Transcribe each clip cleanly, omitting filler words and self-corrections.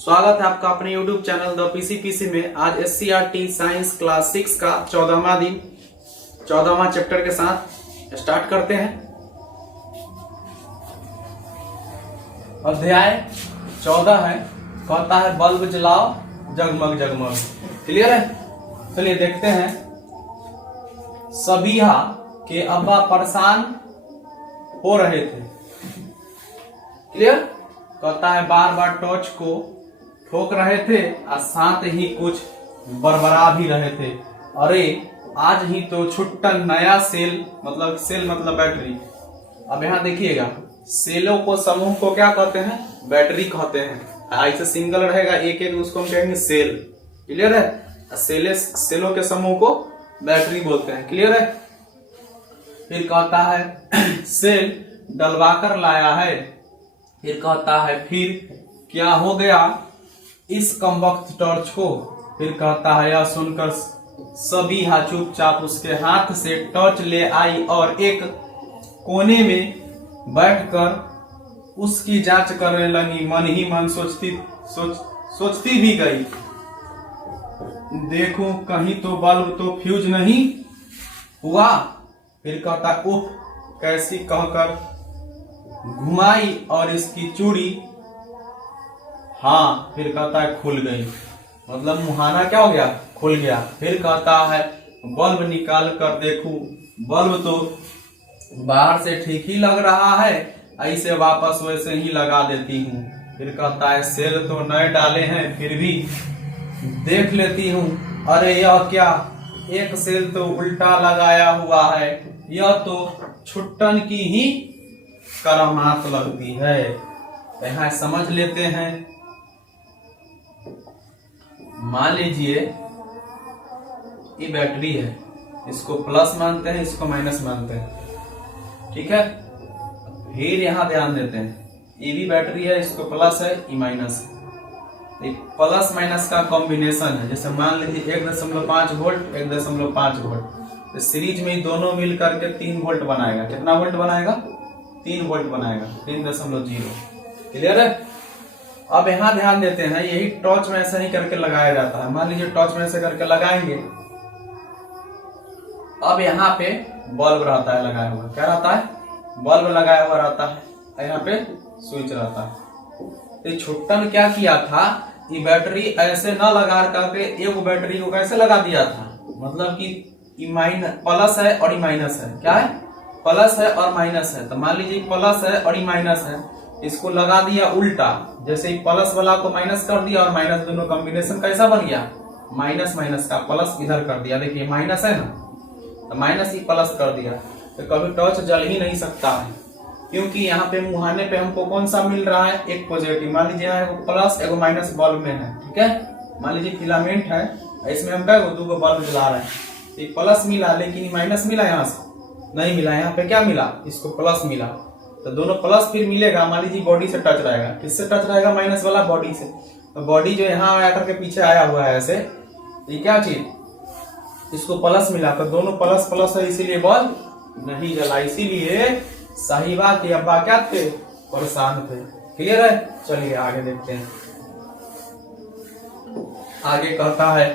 स्वागत है आपका अपने YouTube चैनल द पीसी में। आज SCRT साइंस क्लास 6 का 14वां दिन 14वां चैप्टर के साथ स्टार्ट करते हैं। अध्याय 14 है, कहता है बल्ब जलाओ जगमग जगमग। क्लियर है? चलिए देखते हैं। सबीहा के अब्बा परेशान हो रहे थे। क्लियर? कहता है बार बार टॉर्च को ठोक रहे थे और साथ ही कुछ बरबरा भी रहे थे। अरे आज ही तो छुट्टा नया सेल मतलब बैटरी। अब यहाँ देखिएगा, सेलों को समूह को क्या कहते हैं? बैटरी कहते हैं। ऐसे सिंगल रहेगा एक एक, उसको हम कहेंगे सेल। क्लियर है? सेलों के समूह को बैटरी बोलते हैं। क्लियर है? फिर कहता है सेल डलवा कर लाया है। फिर कहता है फिर क्या हो गया इस कमबख्त टॉर्च को? फिर कहता है यह सुनकर सबीहा चुपचाप उसके हाथ से टॉर्च ले आई और एक कोने में बैठकर उसकी जांच करने लगी। मन ही मन सोचती भी गई, देखो कहीं तो बल्ब तो फ्यूज नहीं हुआ। फिर कहता उफ, कैसी कहकर घुमाई और इसकी चूड़ी, हाँ, फिर कहता है खुल गई। मतलब मुहाना क्या हो गया? खुल गया। फिर कहता है बल्ब निकाल कर देखूं, बल्ब तो बाहर से ठीक ही लग रहा है, ऐसे वापस वैसे ही लगा देती हूँ। फिर कहता है सेल तो नए डाले हैं, फिर भी देख लेती हूँ। अरे यह क्या, एक सेल तो उल्टा लगाया हुआ है, यह तो छुट्टन की ही करामात लगती है। यहाँ समझ लेते हैं। मान लीजिए ये बैटरी है, इसको प्लस मानते हैं, इसको माइनस मानते हैं। ठीक है? फिर यहां ध्यान देते हैं, ये भी बैटरी है, इसको प्लस है, ये माइनस है। प्लस माइनस का कॉम्बिनेशन है। जैसे मान लीजिए 1.5 वोल्ट 1.5 वोल्ट, तो सीरीज में दोनों मिल करके 3 वोल्ट बनाएगा। कितना वोल्ट बनाएगा? 3 वोल्ट बनाएगा, 3.0। क्लियर है? अब यहाँ ध्यान देते हैं, यही टॉर्च में ऐसा ही करके लगाया जाता है। मान लीजिए टॉर्च में ऐसे करके लगाएंगे। अब यहाँ पे बल्ब रहता है लगाया हुआ। क्या रहता है? बल्ब लगाया हुआ रहता है। यहाँ पे स्विच रहता है। छुट्टन क्या किया था, ये बैटरी ऐसे न लगा करके एक बैटरी को कैसे लगा दिया था? मतलब कि प्लस है और माइनस है। क्या है? प्लस है और माइनस है। तो मान लीजिए प्लस है और माइनस है, इसको लगा दिया उल्टा। जैसे ही प्लस वाला को माइनस कर दिया और माइनस, दोनों कॉम्बिनेशन कैसा बन गया? माइनस माइनस का प्लस इधर कर दिया। देखिए माइनस है ना, तो माइनस ही प्लस कर दिया। तो कभी टॉर्च जल ही नहीं सकता है, क्योंकि यहाँ पे मुहाने पे हमको कौन सा मिल रहा है? एक पॉजिटिव। मान लीजिए यहाँ एक प्लस एक माइनस बल्ब में है। ठीक है? मान लीजिए फिलामेंट है, इसमें हम दो बल्ब जला रहे हैं। एक प्लस मिला, लेकिन माइनस मिला यहाँ से नहीं मिला। यहाँ पे क्या मिला? इसको प्लस मिला। तो दोनों प्लस फिर मिलेगा। मान लीजिए बॉडी से टच रहेगा। किससे टच रहेगा? माइनस वाला बॉडी से। तो बॉडी जो यहाँ आकर के पीछे आया हुआ है ऐसे, ये क्या चीज? इसको प्लस मिला, तो दोनों प्लस प्लस है, इसीलिए बल्ब नहीं जला। इसीलिए साहिबा के अब्बा क्या थे? परेशान थे। क्लियर है? चलिए आगे देखते हैं। आगे कहता है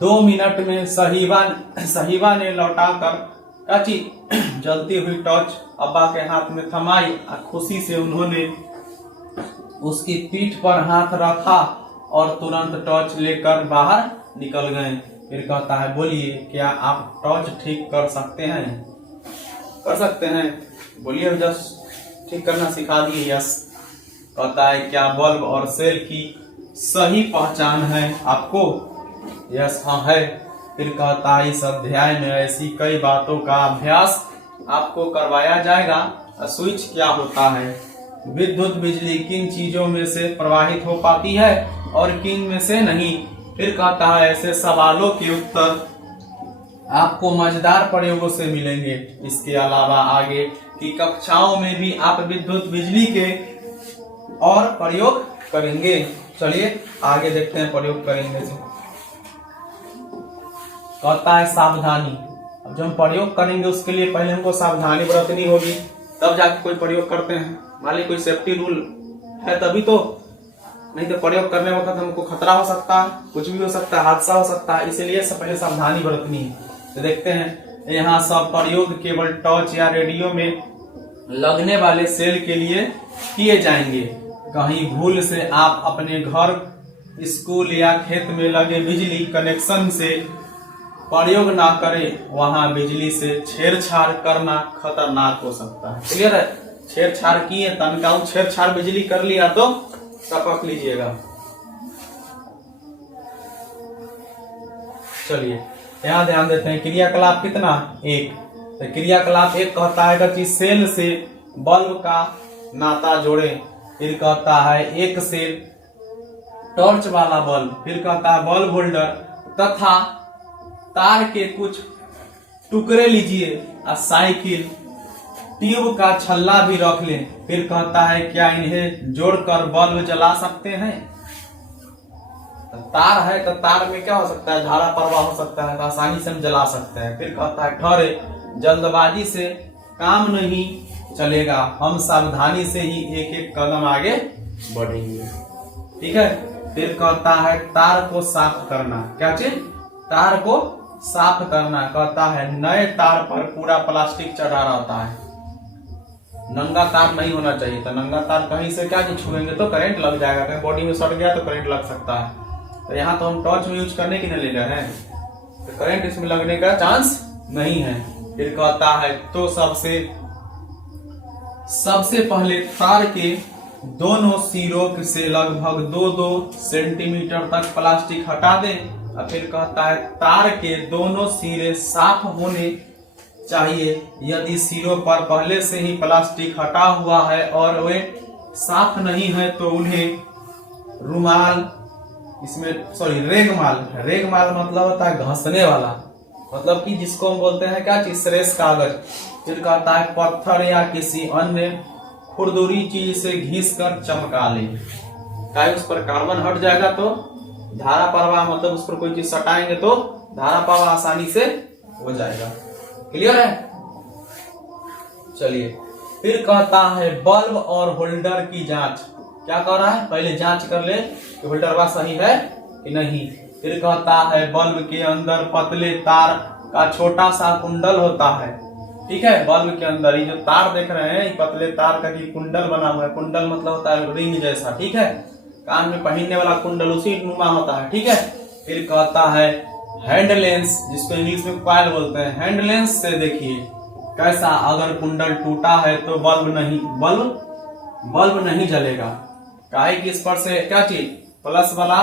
2 मिनट में साहिबा ने लौटाकर क्या चीज? जलती हुई टॉर्च अब्बा के हाथ में थमाई और खुशी से उन्होंने उसकी पीठ पर हाथ रखा और तुरंत टॉर्च लेकर बाहर निकल गए। फिर कहता है बोलिए, क्या आप टॉर्च ठीक कर सकते हैं? कर सकते हैं? बोलिए, जस्ट ठीक करना सिखा दिए। यस। कहता है क्या बल्ब और सेल की सही पहचान है आपको? यस, हाँ है। फिर कहता है इस अध्याय में ऐसी कई बातों का अभ्यास आपको करवाया जाएगा। स्विच क्या होता है? विद्युत बिजली किन चीजों में से प्रवाहित हो पाती है और किन में से नहीं? फिर कहता है ऐसे सवालों के उत्तर आपको मजेदार प्रयोगों से मिलेंगे। इसके अलावा आगे की कक्षाओं में भी आप विद्युत बिजली के और प्रयोग करेंगे। चलिए आगे देखते हैं प्रयोग करेंगे। कहता है सावधानी। अब जब हम प्रयोग करेंगे उसके लिए पहले हमको सावधानी बरतनी होगी, तब जाके कोई प्रयोग करते हैं। मान लीजिए कोई सेफ्टी रूल है तभी तो नहीं तो प्रयोग करने वक्त हमको खतरा हो सकता है, कुछ भी हो सकता है, हादसा हो सकता है, इसीलिए सब पहले सावधानी बरतनी है। तो देखते हैं यहाँ सब प्रयोग केवल टॉर्च या रेडियो में लगने वाले सेल के लिए किए जाएंगे। कहीं भूल से आप अपने घर, स्कूल या खेत में लगे बिजली कनेक्शन से प्रयोग ना करें, वहां बिजली से छेड़छाड़ करना खतरनाक हो सकता है। क्लियर है? छेड़छाड़ किए तनका छेड़छाड़ बिजली कर लिया तो टपक लीजिएगा। चलिए यहाँ ध्यान देते हैं क्रियाकलाप कितना, एक। तो क्रियाकलाप एक कहता है कि सेल से बल्ब का नाता जोड़े, फिर कहता है एक सेल टॉर्च वाला बल्ब, फिर कहता है बल्ब होल्डर तथा तार के कुछ टुकड़े लीजिए और साइकिल ट्यूब का छल्ला भी रख लें। फिर कहता है क्या इन्हें जोड़कर बल्ब जला सकते हैं? तो तार है तो तार में क्या हो सकता है, धारा प्रवाह हो सकता है, तो आसानी से हम जला सकते हैं। फिर कहता है ठहरे, जल्दबाजी से काम नहीं चलेगा, हम सावधानी से ही एक एक कदम आगे बढ़ेंगे। ठीक है। फिर कहता है तार को साफ करना, क्या चीज? तार को साफ करना। कहता है नए तार पर पूरा प्लास्टिक चढ़ा रहता है, नंगा तार नहीं होना चाहिए। तो नंगा तार कहीं से क्या छुएंगे तो करंट लग जाएगा, कहीं बॉडी में सट गया तो करंट लग सकता है। तो यहाँ तो हम टॉर्च में यूज करने की नहीं ले रहे हैं, तो करंट इसमें लगने का चांस नहीं है। फिर कहता है तो सबसे पहले तार के दोनों सिरों से लगभग 2-2 सेंटीमीटर तक प्लास्टिक हटा दें। और फिर कहता है तार के दोनों सिरे साफ होने चाहिए। यदि सिरों पर पहले से ही प्लास्टिक हटा हुआ है और वे साफ नहीं है तो उन्हें रुमाल, इसमें रेगमाल मतलब होता है घसने वाला, मतलब कि जिसको हम बोलते हैं क्या चीज, श्रेष्ठ कागज। फिर कहता है पत्थर या किसी अन्य खुरदुरी चीज से घिस कर चमका ले, उस पर कार्बन हट जाएगा तो धारा प्रवाह, मतलब उस पर कोई चीज सटाएंगे तो धारा प्रवाह आसानी से हो जाएगा। क्लियर है? चलिए फिर कहता है बल्ब और होल्डर की जांच। क्या कर रहा है? पहले जांच कर ले कि होल्डर सही है कि नहीं। फिर कहता है बल्ब के अंदर पतले तार का छोटा सा कुंडल होता है। ठीक है, बल्ब के अंदर ये जो तार देख रहे हैं, पतले तार का की कुंडल बना हुआ है। कुंडल मतलब होता है रिंग जैसा। ठीक है, कान में पहनने वाला कुंडल उसी नुमा होता है। ठीक है। फिर कहता है हैंड लेंस, जिसको इंग्लिश में कॉइल बोलते हैं, हैंड लेंस से देखिए कैसा, अगर कुंडल टूटा है तो बल्ब नहीं जलेगा। काहे कि इस पर से क्या चीज, प्लस वाला,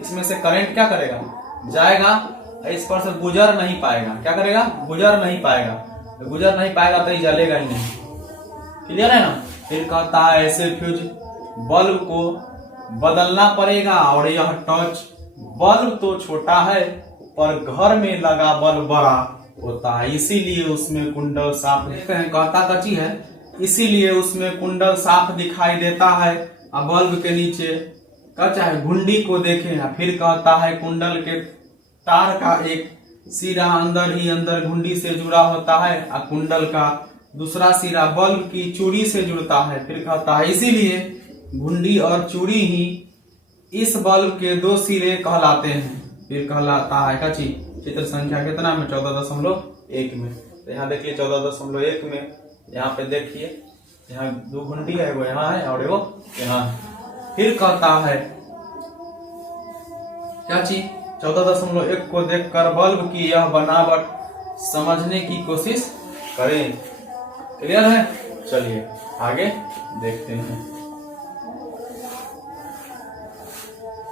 इसमें से करंट क्या करेगा, जाएगा, इस पर से गुजर नहीं पाएगा। क्या करेगा? गुजर नहीं पाएगा। तो गुजर नहीं पाएगा तो ये जलेगा ही नहीं। क्लियर है ना? फिर कहता है ऐसे फ्यूज बल्ब को बदलना पड़ेगा। और यह टॉर्च बल्ब तो छोटा है पर घर में लगा बल्ब बड़ा होता है, इसीलिए उसमें कुंडल साफ देखते हैं। कहता कच्ची है, इसीलिए उसमें कुंडल साफ दिखाई देता है। अब बल्ब के नीचे कच्चा है, घुंडी को देखें। फिर कहता है कुंडल के तार का एक सिरा अंदर ही अंदर घुंडी से जुड़ा होता है और कुंडल का दूसरा सिरा बल्ब की चूड़ी से जुड़ता है। फिर कहता है इसीलिए घुंडी और चूड़ी ही इस बल्ब के 2 सिरे कहलाते हैं। फिर कहलाता है कच्ची चित्र संख्या कितना में, 14.1 में। तो यहाँ देखिए 14.1 में, यहाँ पे देखिए यहाँ 2 घुंडी है, वो यहाँ है और वो यहाँ है। फिर कहता है क्या चीज, 14.1 को देखकर बल्ब की यह बनावट समझने की कोशिश करें। क्लियर है? चलिए आगे देखते हैं।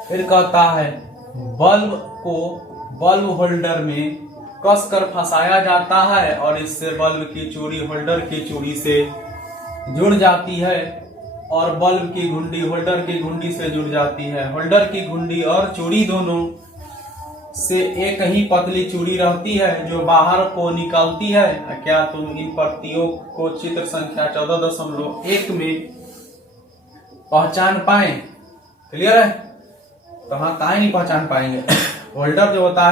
फिर कहता है बल्ब को बल्ब होल्डर में कसकर फंसाया जाता है और इससे बल्ब की चूड़ी होल्डर की चूड़ी से जुड़ जाती है और बल्ब की घुंडी होल्डर की घुंडी से जुड़ जाती है। होल्डर की घुंडी और चूड़ी दोनों से एक ही पतली चूड़ी रहती है जो बाहर को निकलती है। क्या तुम इन पट्टियों को चित्र संख्या 14.1 में पहचान पाए? क्लियर है? तो हाँ, काहे नहीं पहचान पाएंगे। होल्डर जो होता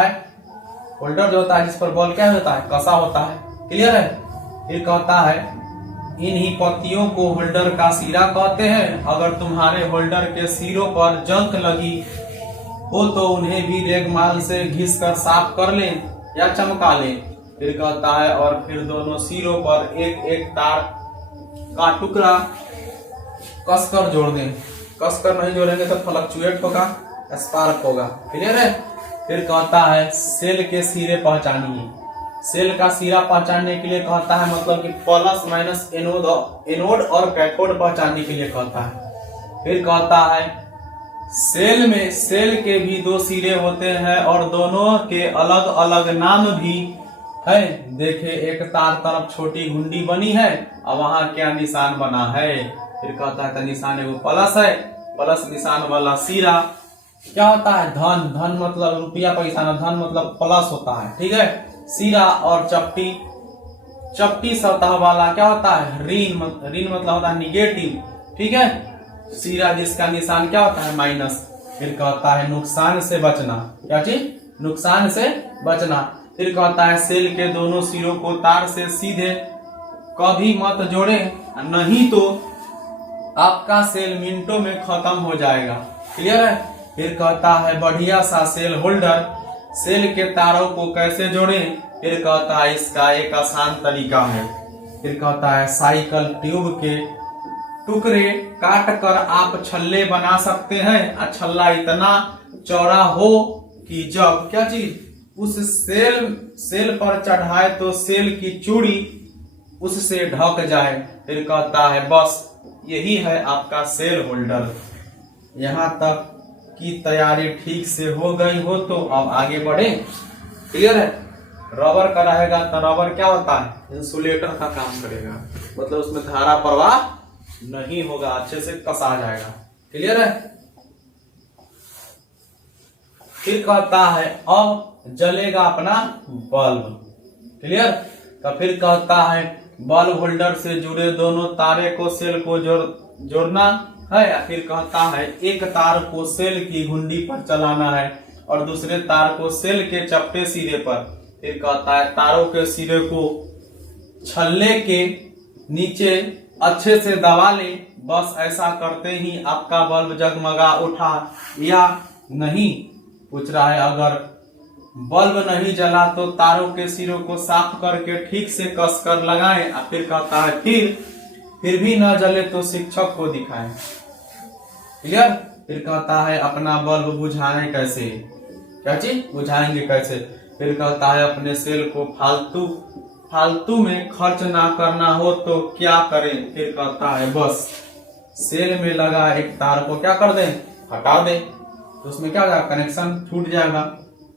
है जिस पर बॉल क्या होता है, कसा होता है। क्लियर है? फिर कहता है इन्हीं पत्तियों को होल्डर का सिरा कहते हैं। अगर तुम्हारे होल्डर के सिरों पर जंग लगी हो तो उन्हें भी रेगमाल से घिस कर साफ कर लें या चमका लें। फिर कहता है और फिर दोनों सिरों पर एक एक तार का टुकड़ा कसकर जोड़ दें। कसकर नहीं जोड़ेंगे तो फ्लक्चुएट होगा, स्पार्क होगा। क्लियर है। फिर कहता है सेल के सिरे पहचानिए। सेल का सिरा पहचानने के लिए कहता है, मतलब कि प्लस माइनस एनोड और कैथोड पहचानने के लिए कहता है। फिर कहता है सेल के भी दो सिरे होते हैं और दोनों के अलग अलग नाम भी है। देखे एक तार तरफ छोटी घुंडी बनी है और वहां क्या निशान बना है। फिर कहता है निशान एगो प्लस है, प्लस निशान वाला सिरा क्या होता है धन। धन मतलब रुपया पैसा ना, धन मतलब प्लस होता है। ठीक है। सिरा और चपटी सतह वाला क्या होता है ऋण। ऋण मतलब होता है निगेटिव। ठीक है। सिरा जिसका निशान क्या होता है माइनस। फिर कहता है नुकसान से बचना। क्या चीज? नुकसान से बचना। फिर कहता है सेल के दोनों सिरों को तार से सीधे कभी मत जोड़े, नहीं तो आपका सेल मिनटों में खत्म हो जाएगा। क्लियर है। फिर कहता है बढ़िया सा सेल होल्डर सेल के तारों को कैसे जोड़ें। फिर कहता है इसका एक आसान तरीका है। फिर कहता है साइकिल ट्यूब के टुकड़े काट कर आप छल्ले बना सकते हैं। छल्ला इतना चौड़ा हो कि जब क्या चीज उस सेल पर चढ़ाए तो सेल की चूड़ी उससे ढक जाए। फिर कहता है बस यही है आपका सेल होल्डर। यहाँ तक की तैयारी ठीक से हो गई हो तो अब आगे बढ़े। क्लियर है। रबर का रहेगा तो रबर क्या होता है इंसुलेटर का काम करेगा, मतलब उसमें धारा प्रवाह नहीं होगा, अच्छे से कसा जाएगा। क्लियर है। फिर कहता है अब जलेगा अपना बल्ब। क्लियर। तो फिर कहता है बल्ब होल्डर से जुड़े दोनों तारे को सेल को जोड़ना है। फिर कहता है एक तार को सेल की घुंडी पर चलाना है और दूसरे तार को सेल के चपटे सिरे पर। फिर कहता है तारों के सिरे को छल्ले के नीचे अच्छे से दबा ले। बस ऐसा करते ही आपका बल्ब जगमगा उठा या नहीं। पूछ रहा है अगर बल्ब नहीं जला तो तारों के सिरों को साफ करके ठीक से कसकर लगाएं। फिर कहता है फिर भी न जले तो शिक्षक को दिखाएं। क्लियर। फिर कहता है अपना बल्ब बुझाएं कैसे। क्या चीज बुझाएंगे कैसे। फिर कहता है अपने सेल को फालतू में खर्च ना करना हो तो क्या करें। फिर कहता है बस सेल में लगा एक तार को क्या कर दें हटा दें, तो उसमें क्या होगा कनेक्शन छूट जाएगा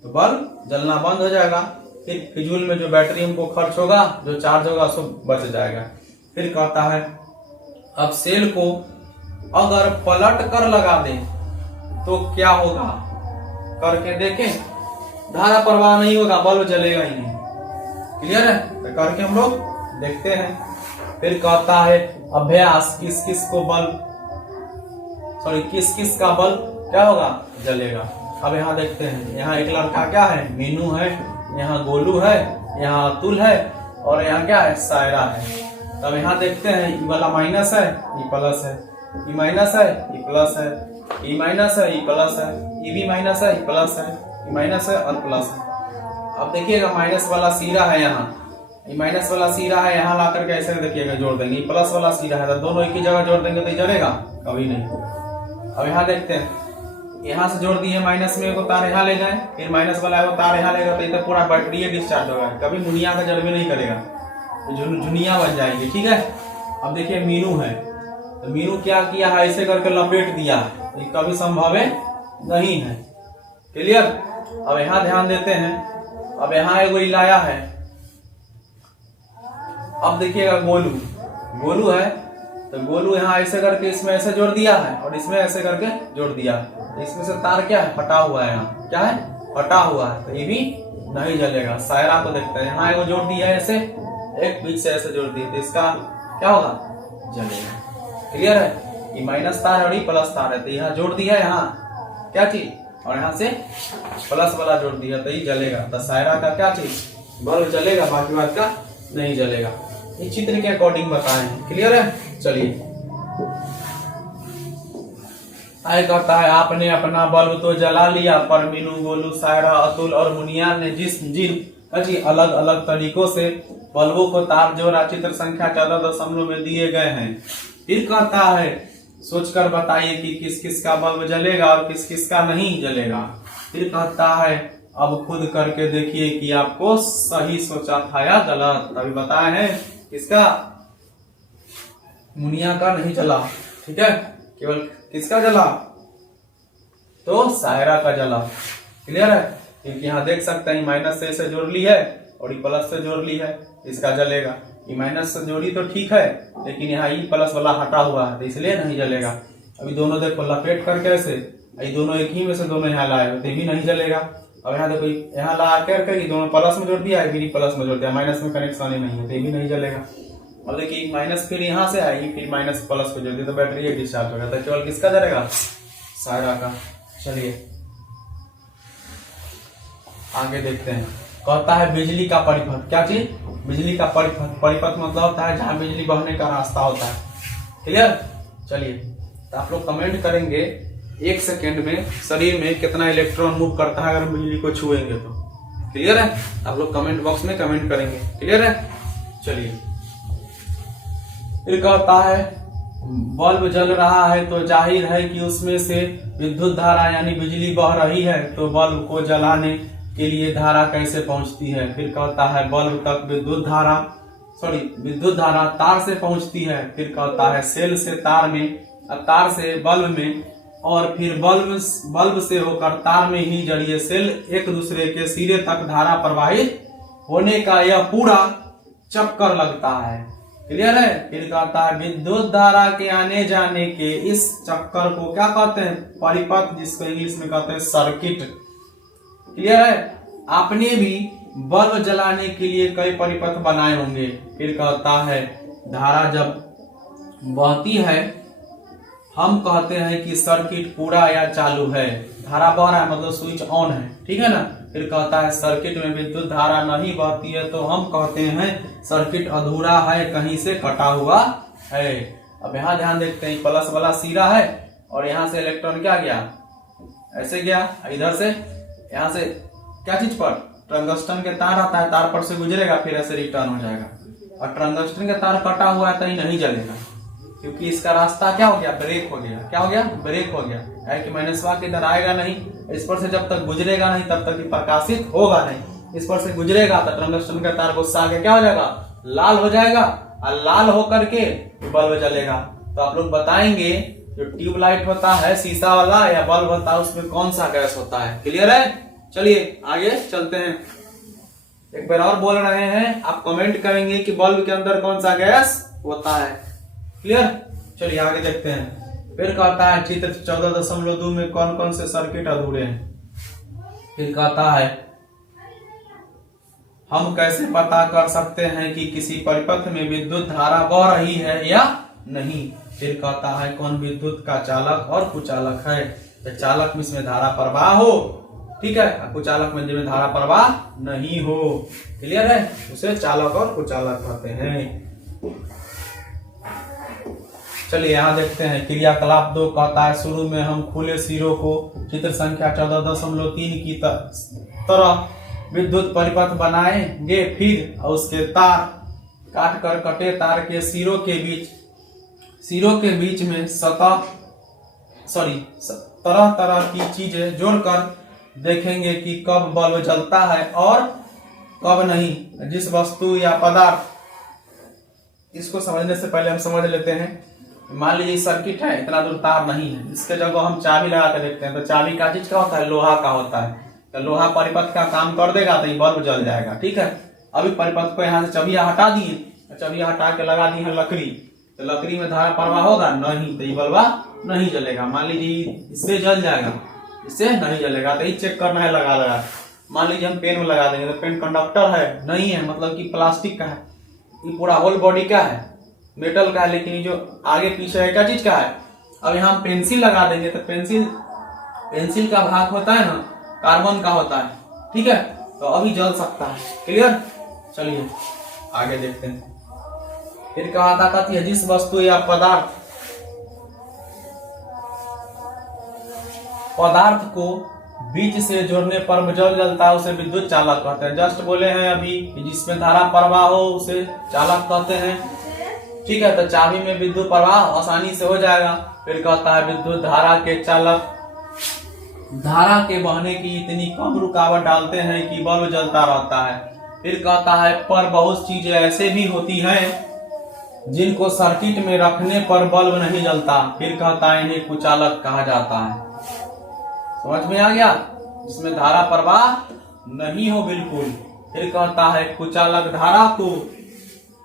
तो बल्ब जलना बंद हो जाएगा। फिर फिजूल में जो बैटरी हमको खर्च होगा, जो चार्ज होगा, सब बच जाएगा। फिर कहता है अब सेल को अगर पलट कर लगा दें तो क्या होगा, करके देखें। धारा प्रवाह नहीं होगा, बल्ब जलेगा ही नहीं। क्लियर है। तो करके हम लोग देखते हैं। फिर कहता है अभ्यास किस किस का बल्ब क्या होगा जलेगा। अब यहाँ देखते हैं, यहाँ एक लड़का क्या है मीनू है, यहाँ गोलू है, यहाँ अतुल है और यहाँ क्या है सायरा है। तब यहाँ देखते हैं ई वाला माइनस है, ई प्लस है, ई माइनस है, ई प्लस है, ई माइनस है, ई प्लस है, ई भी माइनस है, ई प्लस है, ई माइनस है और प्लस है। अब देखिएगा माइनस वाला सिरा है यहाँ, ये माइनस वाला सिरा है यहाँ ला करके ऐसे देखिएगा जोड़ देंगे। प्लस वाला सिरा है तो दोनों एक ही जगह जोड़ देंगे तो जलेगा कभी नहीं। अब यहाँ देखते हैं, यहाँ से जोड़ दिए माइनस में एगो तार यहाँ ले जाए, फिर माइनस वाला एगो तार यहाँ लेगा तो इधर पूरा बैटरी डिस्चार्ज होगा, कभी मुनिया का जलवे नहीं करेगा, तो जुनिया बन जाएगी। ठीक है। अब देखिए मीनू है, तो मीनू क्या किया है ऐसे करके लपेट दिया, ये कभी संभव नहीं है। क्लियर। अब यहाँ ध्यान देते हैं, अब यहाँ एगो इलाया है। अब देखिएगा गोलू है, तो गोलू यहाँ ऐसे करके इसमें ऐसे जोड़ दिया है और इसमें ऐसे करके जोड़ दिया। इसमें से तार क्या है फटा हुआ है, यहाँ क्या है फटा हुआ है, तो ये भी नहीं जलेगा। सायरा को देखते हैं, यहाँ एगो जोड़ दिया है ऐसे, एक बीच से ऐसे जोड़ दिया, तो इसका क्या होगा जलेगा। क्लियर है। ये माइनस तार है और ये प्लस तार है, तो यहाँ जोड़ दिया यहाँ क्या चीज और यहाँ से प्लस वाला जोड़ दिया तो ये जलेगा। तो सायरा का क्या चीज बल्ब जलेगा, बाकी बात का नहीं जलेगा। इस चित्र के अकॉर्डिंग बताए हैं। क्लियर है? चलिए आय कहता है आपने अपना बल्ब तो जला लिया, पर मीनू, गोलू, सायरा, अतुल और मुनिया ने जिन अलग अलग तरीकों से बल्बों को तार जोड़ा चित्र संख्या 14 में दिए गए हैं। फिर कहता है सोचकर बताइए कि किस किस का बल्ब जलेगा और किस किस का नहीं जलेगा। फिर कहता है अब खुद करके देखिए कि आपको सही सोचा था या गलत। अभी बताए हैं किसका, मुनिया का नहीं जला, ठीक है, केवल किसका जला, तो सायरा का जला। क्लियर है? क्योंकि यहाँ देख सकते हैं माइनस से इसे जोड़ ली है और ये प्लस से जोड़ ली है, इसका जलेगा। ये माइनस से जोड़ी तो ठीक है, लेकिन यहाँ ये प्लस वाला हटा हुआ है तो इसलिए नहीं जलेगा। अभी दोनों देखो लपेट करके ऐसे, ये दोनों एक ही में से दोनों यहाँ लाए हो तो भी नहीं जलेगा। अब यहाँ देखो यहाँ ला करके ये दोनों प्लस में जोड़ दिया, फिर प्लस में जोड़ दिया, माइनस में कनेक्शन ही नहीं है तो भी नहीं जलेगा। और देखिए माइनस फिर यहाँ से आई, फिर माइनस प्लस को जोड़ दिया तो बैटरी डिस्चार्ज हो गया। तो केवल किसका जलेगा, सायरा का। चलिए आगे देखते हैं। कहता है बिजली का परिपथ, क्या चीज, बिजली का परिपथ। परिपथ मतलब होता है जहां बिजली बहने का रास्ता होता है। क्लियर? चलिए तो आप लोग कमेंट करेंगे 1 सेकेंड में शरीर में कितना इलेक्ट्रॉन मूव करता है अगर बिजली को छुएंगे तो। क्लियर है? आप लोग कमेंट बॉक्स में कमेंट करेंगे। क्लियर है? चलिए फिर कहता है बल्ब जल रहा है तो जाहिर है कि उसमें से विद्युत धारा यानी बिजली बह रही है, तो बल्ब को जलाने के लिए धारा कैसे पहुंचती है। फिर कहता है बल्ब तक विद्युत धारा तार से पहुंचती है। फिर कहता है सेल से तार में, तार से बल्ब में, और फिर बल्ब से होकर तार में ही जड़िए सेल एक दूसरे के सिरे तक धारा प्रवाहित होने का यह पूरा चक्कर लगता है। क्लियर है? फिर कहता है विद्युत धारा के आने जाने के इस चक्कर को क्या कहते हैं, परिपथ, जिसको इंग्लिश में कहते हैं सर्किट। क्लियर है? आपने भी बल्ब जलाने के लिए कई परिपथ बनाए होंगे। फिर कहता है धारा जब बहती है हम कहते हैं कि सर्किट पूरा या चालू है। धारा बह रहा है मतलब स्विच ऑन है, ठीक है ना। फिर कहता है सर्किट में विद्युत धारा नहीं बहती है तो हम कहते हैं सर्किट अधूरा है, कहीं से कटा हुआ है। अब यहाँ ध्यान देखते हैं प्लस वाला सिरा है और यहाँ से इलेक्ट्रॉन क्या गया, ऐसे गया, इधर से यहाँ से क्या चीज पर, टंगस्टन के तार आता है, तार पर से गुजरेगा फिर ऐसे रिटर्न हो जाएगा। और टंगस्टन के तार कटा हुआ है तो ही नहीं जलेगा, क्योंकि इसका रास्ता क्या हो गया, ब्रेक हो गया। क्या हो गया, ब्रेक हो गया है कि माइनस वाक इधर आएगा नहीं, इस पर से जब तक गुजरेगा नहीं तब तक प्रकाशित होगा नहीं। इस पर से गुजरेगा तो टंगस्टन का तार गुस्सा आगे क्या हो जाएगा, लाल हो जाएगा, और लाल होकर के बल्ब जलेगा। तो आप लोग बताएंगे जो ट्यूबलाइट होता है शीशा वाला या बल्ब होता है उसमें कौन सा गैस होता है। क्लियर है? चलिए आगे चलते हैं। एक बार और बोल रहे हैं, आप कमेंट करेंगे कि बल्ब के अंदर कौन सा गैस होता है। क्लियर? चलिए आगे देखते हैं। फिर कहता है चित्र 14.2 में कौन कौन से सर्किट अधूरे हैं। फिर कहता है हम कैसे पता कर सकते हैं कि किसी परिपथ में विद्युत धारा बह रही है या नहीं। फिर कहता है कौन विद्युत का चालक और कुचालक है। तो चालक में इसमें धारा प्रवाह हो, ठीक है, कुचालक में जिसमें धारा प्रवाह नहीं हो। क्लियर है? उसे चालक और कुचालक कहते हैं। चलिए यहाँ देखते हैं क्रियाकलाप 2। कहता है शुरू में हम खुले सिरों को चित्र संख्या 14.3 की तरह विद्युत परिपथ बनाएंगे, फिर उसके तार काट कर कटे तार के सिरों के बीच में तरह तरह की चीजें जोड़कर देखेंगे कि कब बल्ब जलता है और कब नहीं। जिस वस्तु या पदार्थ, इसको समझने से पहले हम समझ लेते हैं। मान लीजिए सर्किट है, इतना दूर तार नहीं है, इसके जगह हम चाबी लगा के देखते हैं तो चाबी का चीज क्या होता है, लोहा का होता है। तो लोहा परिपथ का काम कर देगा तो ये बल्ब जल जाएगा। ठीक है, अभी परिपथ को यहाँ से चबिया हटा दिए, चबिया हटा के लगा दी है लकड़ी, तो लकड़ी में धारा प्रवाह होगा नहीं, तो ये बल्ब नहीं जलेगा। मान लीजिए इससे जल जाएगा, इससे नहीं जलेगा, तो ये चेक करना है लगा। मान लीजिए हम पेन में लगा देंगे तो पेन कंडक्टर है नहीं है, मतलब कि प्लास्टिक का है, ये पूरा होल बॉडी का है, मेटल का है, लेकिन जो आगे पीछे है क्या चीज का है। अब यहाँ पेंसिल लगा देंगे तो पेंसिल का भाग होता है ना, कार्बन का होता है। ठीक है, तो अभी जल सकता है। क्लियर? चलिए आगे देखते हैं। फिर कहा था कहती है जिस वस्तु या पदार्थ को बीच से जोड़ने पर जल जलता है उसे विद्युत चालक कहते हैं। जस्ट बोले हैं अभी कि जिसमें धारा प्रवाह हो उसे चालक कहते हैं। ठीक है, तो चाबी में विद्युत प्रवाह आसानी से हो जाएगा। फिर कहता है विद्युत धारा के चालक धारा के बहने की इतनी कम रुकावट डालते हैं कि बल्ब जलता रहता है। फिर कहता है पर बहुत चीजें ऐसे भी होती हैं जिनको सर्किट में रखने पर बल्ब नहीं जलता। फिर कहता है इन्हें कुचालक कहा जाता है। समझ में आ गया? जिसमें धारा प्रवाह नहीं हो बिल्कुल। फिर कहता है कुचालक धारा को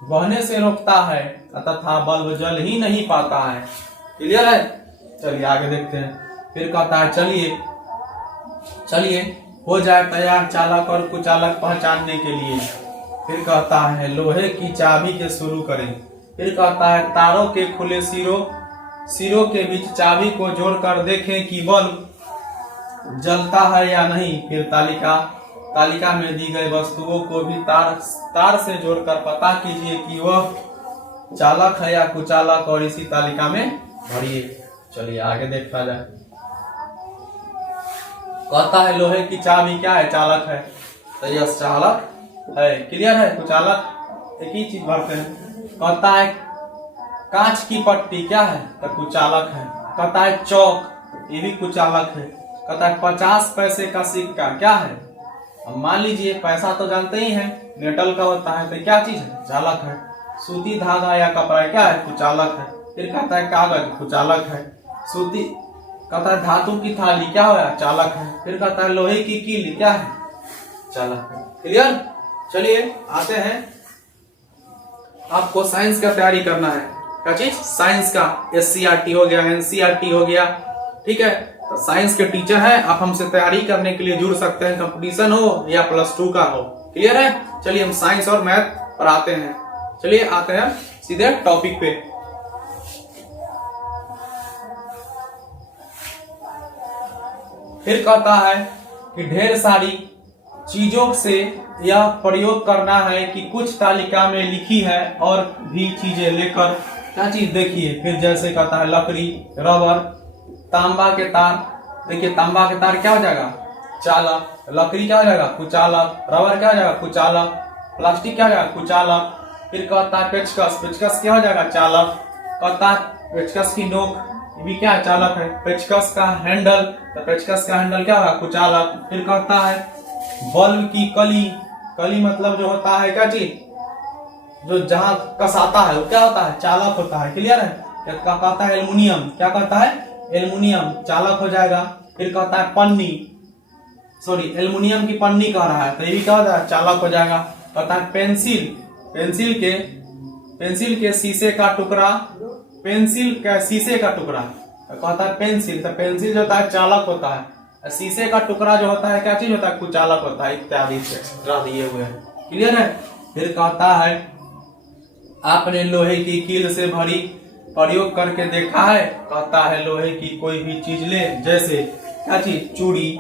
बहने से रोकता है तथा बल्ब जल ही नहीं पाता है। क्लियर है? चलिए आगे देखते हैं। फिर कहता है चलिए हो जाए तैयार चालक और कुचालक पहचानने के लिए। फिर कहता है लोहे की चाबी के शुरू करें। फिर कहता है तारों के खुले सिरों के बीच चाबी को जोड़कर देखें कि बल्ब जलता है या नहीं। फिर तालिका में दी गई वस्तुओं को भी तार से जोड़कर पता कीजिए कि वह चालक है या कुचालक और इसी तालिका में भरिए। चलिए आगे देखा जाए। कहता है लोहे की चाबी क्या है? चालक है। तो यह चालक है। क्लियर है? कुचालक एक ही चीज भरते हैं। कहता है कांच की पट्टी क्या है? तो कुचालक है। कहता है चौक, ये भी कुचालक है। कहता है 50 पैसे का सिक्का क्या है? अब मान लीजिए पैसा तो जानते ही हैं मेटल का होता है, तो क्या चीज है? चालक है। सूती धागा या कपड़ा क्या है? कुचालक है। फिर कहता है कागज, कुचालक है। सूती कहता है धातु की थाली क्या है? चालक है। फिर कहता है लोहे की कील क्या है? चालक है। क्लियर? चलिए आते हैं। आपको साइंस का तैयारी करना है। क्या चीज? साइंस का। SCRT हो गया, NCRT हो गया। ठीक है, तो साइंस के टीचर हैं आप, हमसे तैयारी करने के लिए जुड़ सकते हैं, कंपटीशन हो या +2 का हो। क्लियर है? चलिए हम साइंस और मैथ पर आते हैं। चलिए आते हैं सीधे टॉपिक पे। फिर कहता है कि ढेर सारी चीजों से यह प्रयोग करना है कि कुछ तालिका में लिखी है और भी चीजें लेकर क्या चीज देखिए। फिर जैसे कहता है लकड़ी, रबर, तांबा के तार। देखिए तांबा के तार क्या हो जाएगा? चालक। लकड़ी क्या हो जाएगा? कुचालक। रबर क्या हो जाएगा? कुचालक। प्लास्टिक क्या हो जाएगा? कुचालक। फिर कहता है पेचकस, पेचकस क्या हो जाएगा? चालक। कहता है पेचकस की नोक, ये भी क्या है? चालक है। पेचकस का हैंडल, तो पेचकस का हैंडल क्या होगा? कुचालक। फिर कहता है बल्ब की कली, कली मतलब जो होता है क्या चीज? जो जहां कसाता है वो क्या होता है? चालक होता है। क्लियर है? क्या कहता है? एल्युमिनियम। क्या कहता है? एल्युमिनियम चालक हो जाएगा। फिर कहता है पन्नी, सॉरी एल्युमिनियम की पन्नी कह रहा है, तो ये भी क्या हो जाएगा? चालक हो जाएगा। कहता है पेंसिल, पेंसिल के शीशे का टुकड़ा, पेंसिल का शीशे का टुकड़ा। तो कहता है पेंसिल, तो पेंसिल जो होता है चालक होता है। शीशे का टुकड़ा जो होता है क्या चीज होता है? कुचालक होता है। इत्यादि से एक्स्ट्रा दिए हुए हैं। क्लियर है? फिर कहता है आपने लोहे की कील से भरी प्रयोग करके देखा है? कहता है लोहे की कोई भी चीज ले, जैसे क्या चीज? चूड़ी,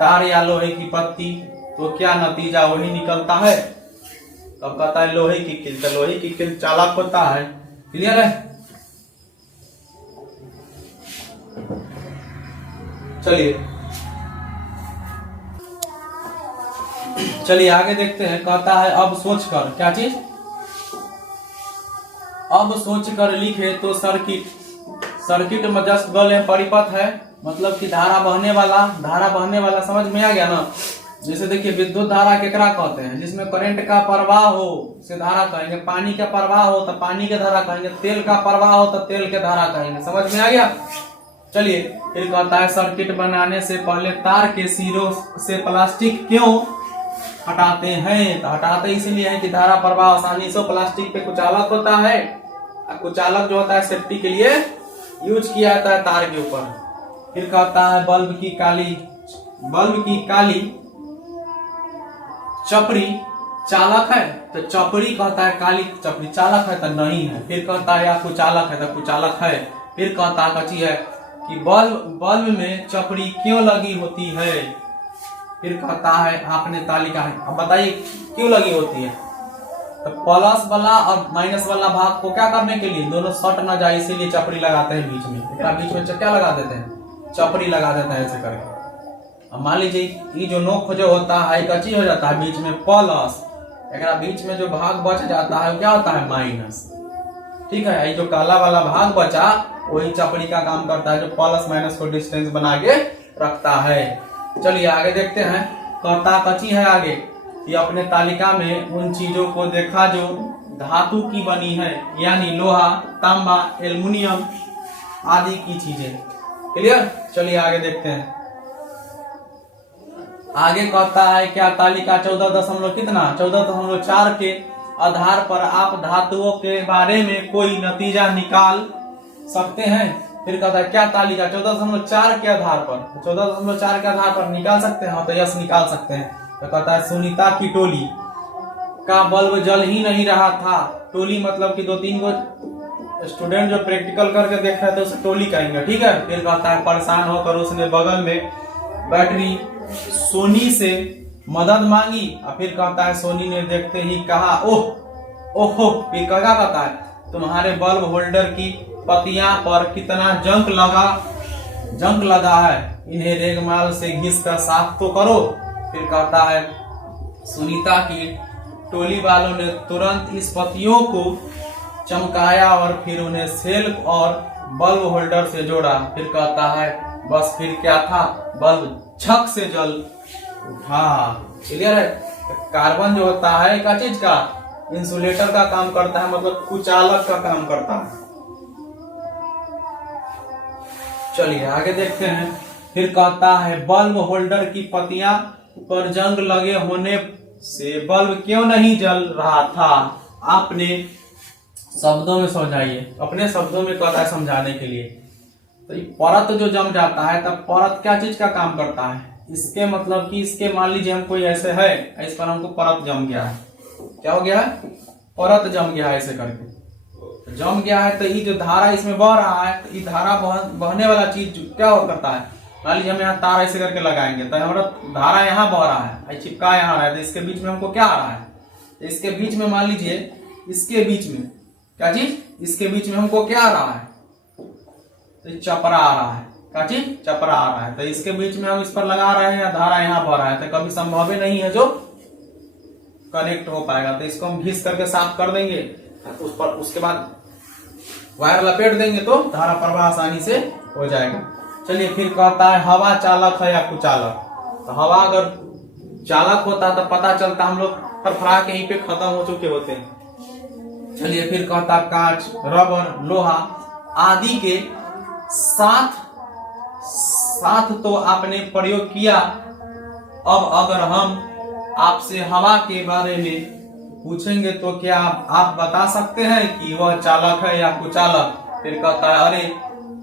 तार या लोहे की पत्ती, तो क्या नतीजा वही निकलता है? तब कहता है लोहे की कील, तो लोहे की कील चालक होता है। क्लियर है? चलिए आगे देखते हैं। कहता है अब सोचकर, क्या चीज? अब सोचकर लिखे तो सर्किट में जस्ट बोले परिपथ है, मतलब कि धारा बहने वाला समझ में आ गया ना? जैसे देखिए विद्युत धारा केकरा कहते हैं? जिसमें करंट का प्रवाह हो से धारा कहेंगे। पानी का प्रवाह हो तो पानी के धारा कहेंगे। तेल का प्रवाह हो तो तेल के धारा कहेंगे। समझ में आ गया? चलिए फिर कहता है सर्किट बनाने से पहले तार के सिरों से प्लास्टिक क्यों हटाते हैं? तो हटाते इसलिए है कि धारा प्रवाह आसानी से प्लास्टिक पे कुचालक होता है। कुचालक जो होता है सेफ्टी के लिए यूज किया जाता है तार के ऊपर। फिर कहता है बल्ब की काली चपड़ी चालक है? तो चपड़ी कहता है काली चपड़ी चालक है? तो नहीं है। फिर कहता है या कुचालक है? तो कुचालक है। फिर कहता है कची है कि बल्ब में चपड़ी क्यों लगी होती है? फिर कहता है आपने तालिका है, अब बताइए क्यों लगी होती है? तो प्लस वाला और माइनस वाला भाग को क्या करने के लिए, दोनों सट ना जाए इसीलिए चपड़ी लगाते हैं बीच में। बीच में क्या लगा देते हैं, चपड़ी लगा देते हैं ऐसे करके। अब मान लीजिए ये जो नोक जो होता है कच्ची हो जाता है, बीच में प्लस, एक बीच में जो भाग बच जाता है क्या होता है, माइनस। ठीक है, ये जो काला वाला भाग बचा वही चपड़ी का काम करता है, जो प्लस माइनस को डिस्टेंस बना के रखता है। चलिए आगे देखते हैं। कहता कच्ची है आगे, ये अपने तालिका में उन चीजों को देखा जो धातु की बनी है, यानी लोहा, तांबा, एल्युमिनियम आदि की चीजें। क्लियर। चलिए आगे देखते हैं। आगे कहता है क्या, तालिका 14 कितना 14.4 के आधार पर आप धातुओं के बारे में कोई नतीजा निकाल सकते हैं। फिर कहता है क्या, तालिका 14.4 के आधार पर, 14.4 के आधार पर निकाल सकते हैं। तो यस निकाल सकते हैं। तो कहता है सुनीता की टोली का बल्ब जल ही नहीं रहा था। टोली मतलब कि 2-3 गो स्टूडेंट जो प्रैक्टिकल करके देख रहे थे उसे टोली कहेंगे। ठीक है। फिर कहता है परेशान होकर उसने बगल में बैटरी सोनी से मदद मांगी। और फिर कहता है सोनी ने देखते ही कहा ओह ओहो। फिर क्या कहता है, तुम्हारे बल्ब होल्डर की पत्तियां पर कितना जंग लगा है, इन्हें रेगमाल से घिस कर साफ तो करो। फिर कहता है सुनीता की टोली वालों ने तुरंत इस पत्तियों को चमकाया और फिर उन्हें सेल्फ और बल्ब होल्डर से जोड़ा। फिर कहता है बस फिर क्या था, बल्ब छक से जल उठा। क्लियर है। कार्बन जो होता है क्या चीज का, इंसुलेटर का काम करता है, मतलब कुचालक का काम करता है। चलिए आगे देखते हैं। फिर कहता है बल्ब होल्डर की पत्तियां पर जंग लगे होने से बल्ब क्यों नहीं जल रहा था, आपने शब्दों में समझाइए। अपने शब्दों में कहता है समझाने के लिए। तो ये परत जो जम जाता है तब परत क्या चीज का काम करता है, इसके मतलब कि इसके मान लीजिए हम कोई ऐसे है, इस पर हमको परत जम गया है। क्या हो गया है, परत जम गया है ऐसे करके। तो जम गया है तो ये जो धारा इसमें बह रहा है, तो ये धारा बहने वाला चीज क्या हो करता है, मान लीजिए हम यहाँ तार ऐसे करके लगाएंगे तो हमारा धारा यहाँ बह रहा है, चिपका यहाँ रहा है, तो इसके बीच में हमको क्या आ रहा है, तो इसके बीच में मान लीजिए इसके बीच में क्या चीज, इसके बीच में हमको क्या आ रहा है, तो चपरा आ रहा है। क्या चीज, चपरा आ रहा है। तो इसके बीच में हम इस पर लगा रहे हैं, धारा यहाँ बह रहा है, तो कभी संभव ही नहीं है जो कनेक्ट हो पाएगा। तो इसको हम घिस करके साफ कर देंगे, उस पर उसके बाद वायर लपेट देंगे तो धारा प्रवाह आसानी से हो जाएगा। चलिए फिर कहता है हवा चालक है या कुचालक। तो हवा अगर चालक होता तो पता चलता, हम लोग फरफरा के यहीं पे खत्म हो चुके होते हैं। चलिए फिर कहता कांच, रबर, लोहा आदि के साथ तो आपने प्रयोग किया। अब अगर हम आपसे हवा के बारे में पूछेंगे तो क्या आप बता सकते हैं कि वह चालक है या कुचालक। फिर कहता है अरे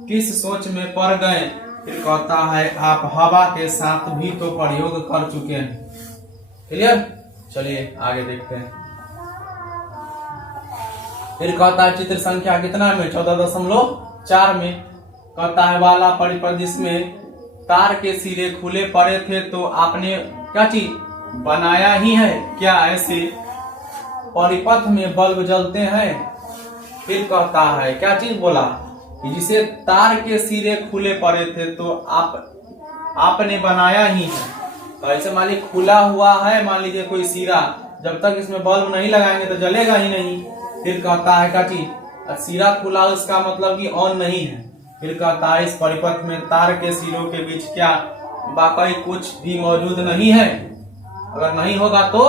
किस सोच में पड़ गए। फिर कहता है आप हवा के साथ भी तो प्रयोग कर चुके हैं। क्लियर। चलिए आगे देखते हैं। फिर कहता है चित्र संख्या कितना में, 14.4 में। कहता है वाला परिपथ जिसमें तार के सिरे खुले पड़े थे तो आपने क्या चीज बनाया ही है क्या, ऐसे परिपथ में बल्ब जलते हैं। फिर कहता है क्या चीज बोला कि जिसे तार के सिरे खुले पड़े थे तो आपने बनाया ही है। तो ऐसे मान लीजिए खुला हुआ है, मान लीजिए कोई सिरा, जब तक इसमें बल्ब नहीं लगाएंगे तो जलेगा ही नहीं। फिर कहता है क्या चीज, सिरा खुला इसका मतलब कि ऑन नहीं है। फिर कहता है इस परिपथ में तार के सिरों के बीच क्या वाकई कुछ भी मौजूद नहीं है। अगर नहीं होगा तो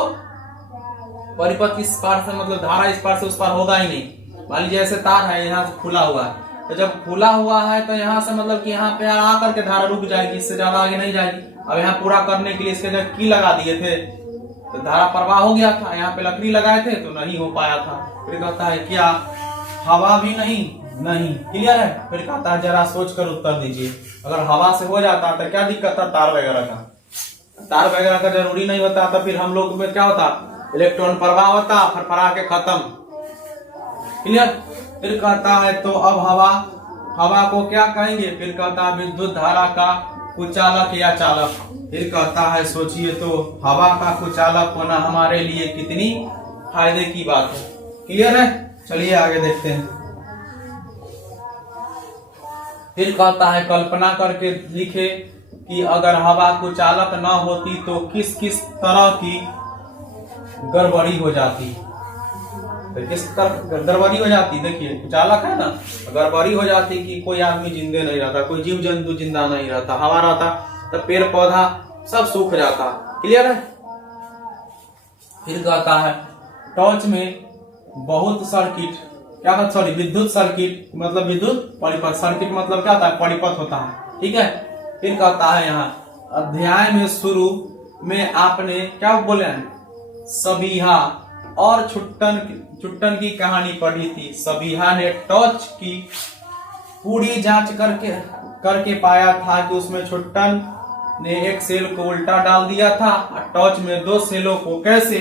परिपथ इस पार से मतलब धारा इस पार से उस पार होगा ही नहीं। मान लीजिए ऐसे तार है, यहाँ से खुला हुआ है, तो जब खुला हुआ है तो यहाँ से मतलब कि यहाँ पे आकर के धारा रुक जाएगी, इससे ज्यादा आगे नहीं जाएगी। अब यहाँ पूरा करने के लिए इसके जगह की लगा दिए थे तो धारा प्रवाह हो गया था, यहाँ पे लकड़ी लगाए थे तो नहीं हो पाया था। फिर कहता है क्या हवा भी नहीं। क्लियर है। फिर कहता है जरा सोच कर उत्तर दीजिए, अगर हवा से हो जाता तो क्या दिक्कत था, तार वगैरह का, तार वगैरह का जरूरी नहीं होता, तो फिर हम लोग में क्या होता, इलेक्ट्रॉन प्रवाह होता, फरफरा के खत्म। क्लियर। फिर कहता है तो अब हवा को क्या कहेंगे। फिर कहता है विद्युत धारा का कुचालक या चालक। फिर कहता है सोचिए तो हवा का कुचालक होना हमारे लिए कितनी फायदे की बात है। क्लियर है? चलिए आगे देखते हैं। फिर कहता है कल्पना करके लिखे कि अगर हवा कुचालक न होती तो किस किस तरह की गड़बड़ी हो जाती। तो किस तरह गड़बड़ी हो जाती? देखिए कुचालक है ना, गड़बड़ी हो जाती कि कोई आदमी जिंदे नहीं रहता, कोई जीव जंतु जिंदा नहीं रहता, हवा रहता तो पेड़ पौधा सब सूख जाता। क्लियर है? फिर कहता है टॉर्च में बहुत सर्किट, क्या कहता, सॉरी विद्युत सर्किट मतलब विद्युत परिपथ, सर्किट मतलब क्या होता है? परिपथ होता है। ठीक है? फिर कहता है यहाँ अध्याय में शुरू में आपने क्या बोले हैं? सबीहा और छुट्टन की कहानी पढ़ी थी। सबीहा ने टॉर्च की पूरी जांच करके पाया था कि उसमें छुट्टन ने एक सेल को उल्टा डाल दिया था और टॉर्च में 2 सेलों को कैसे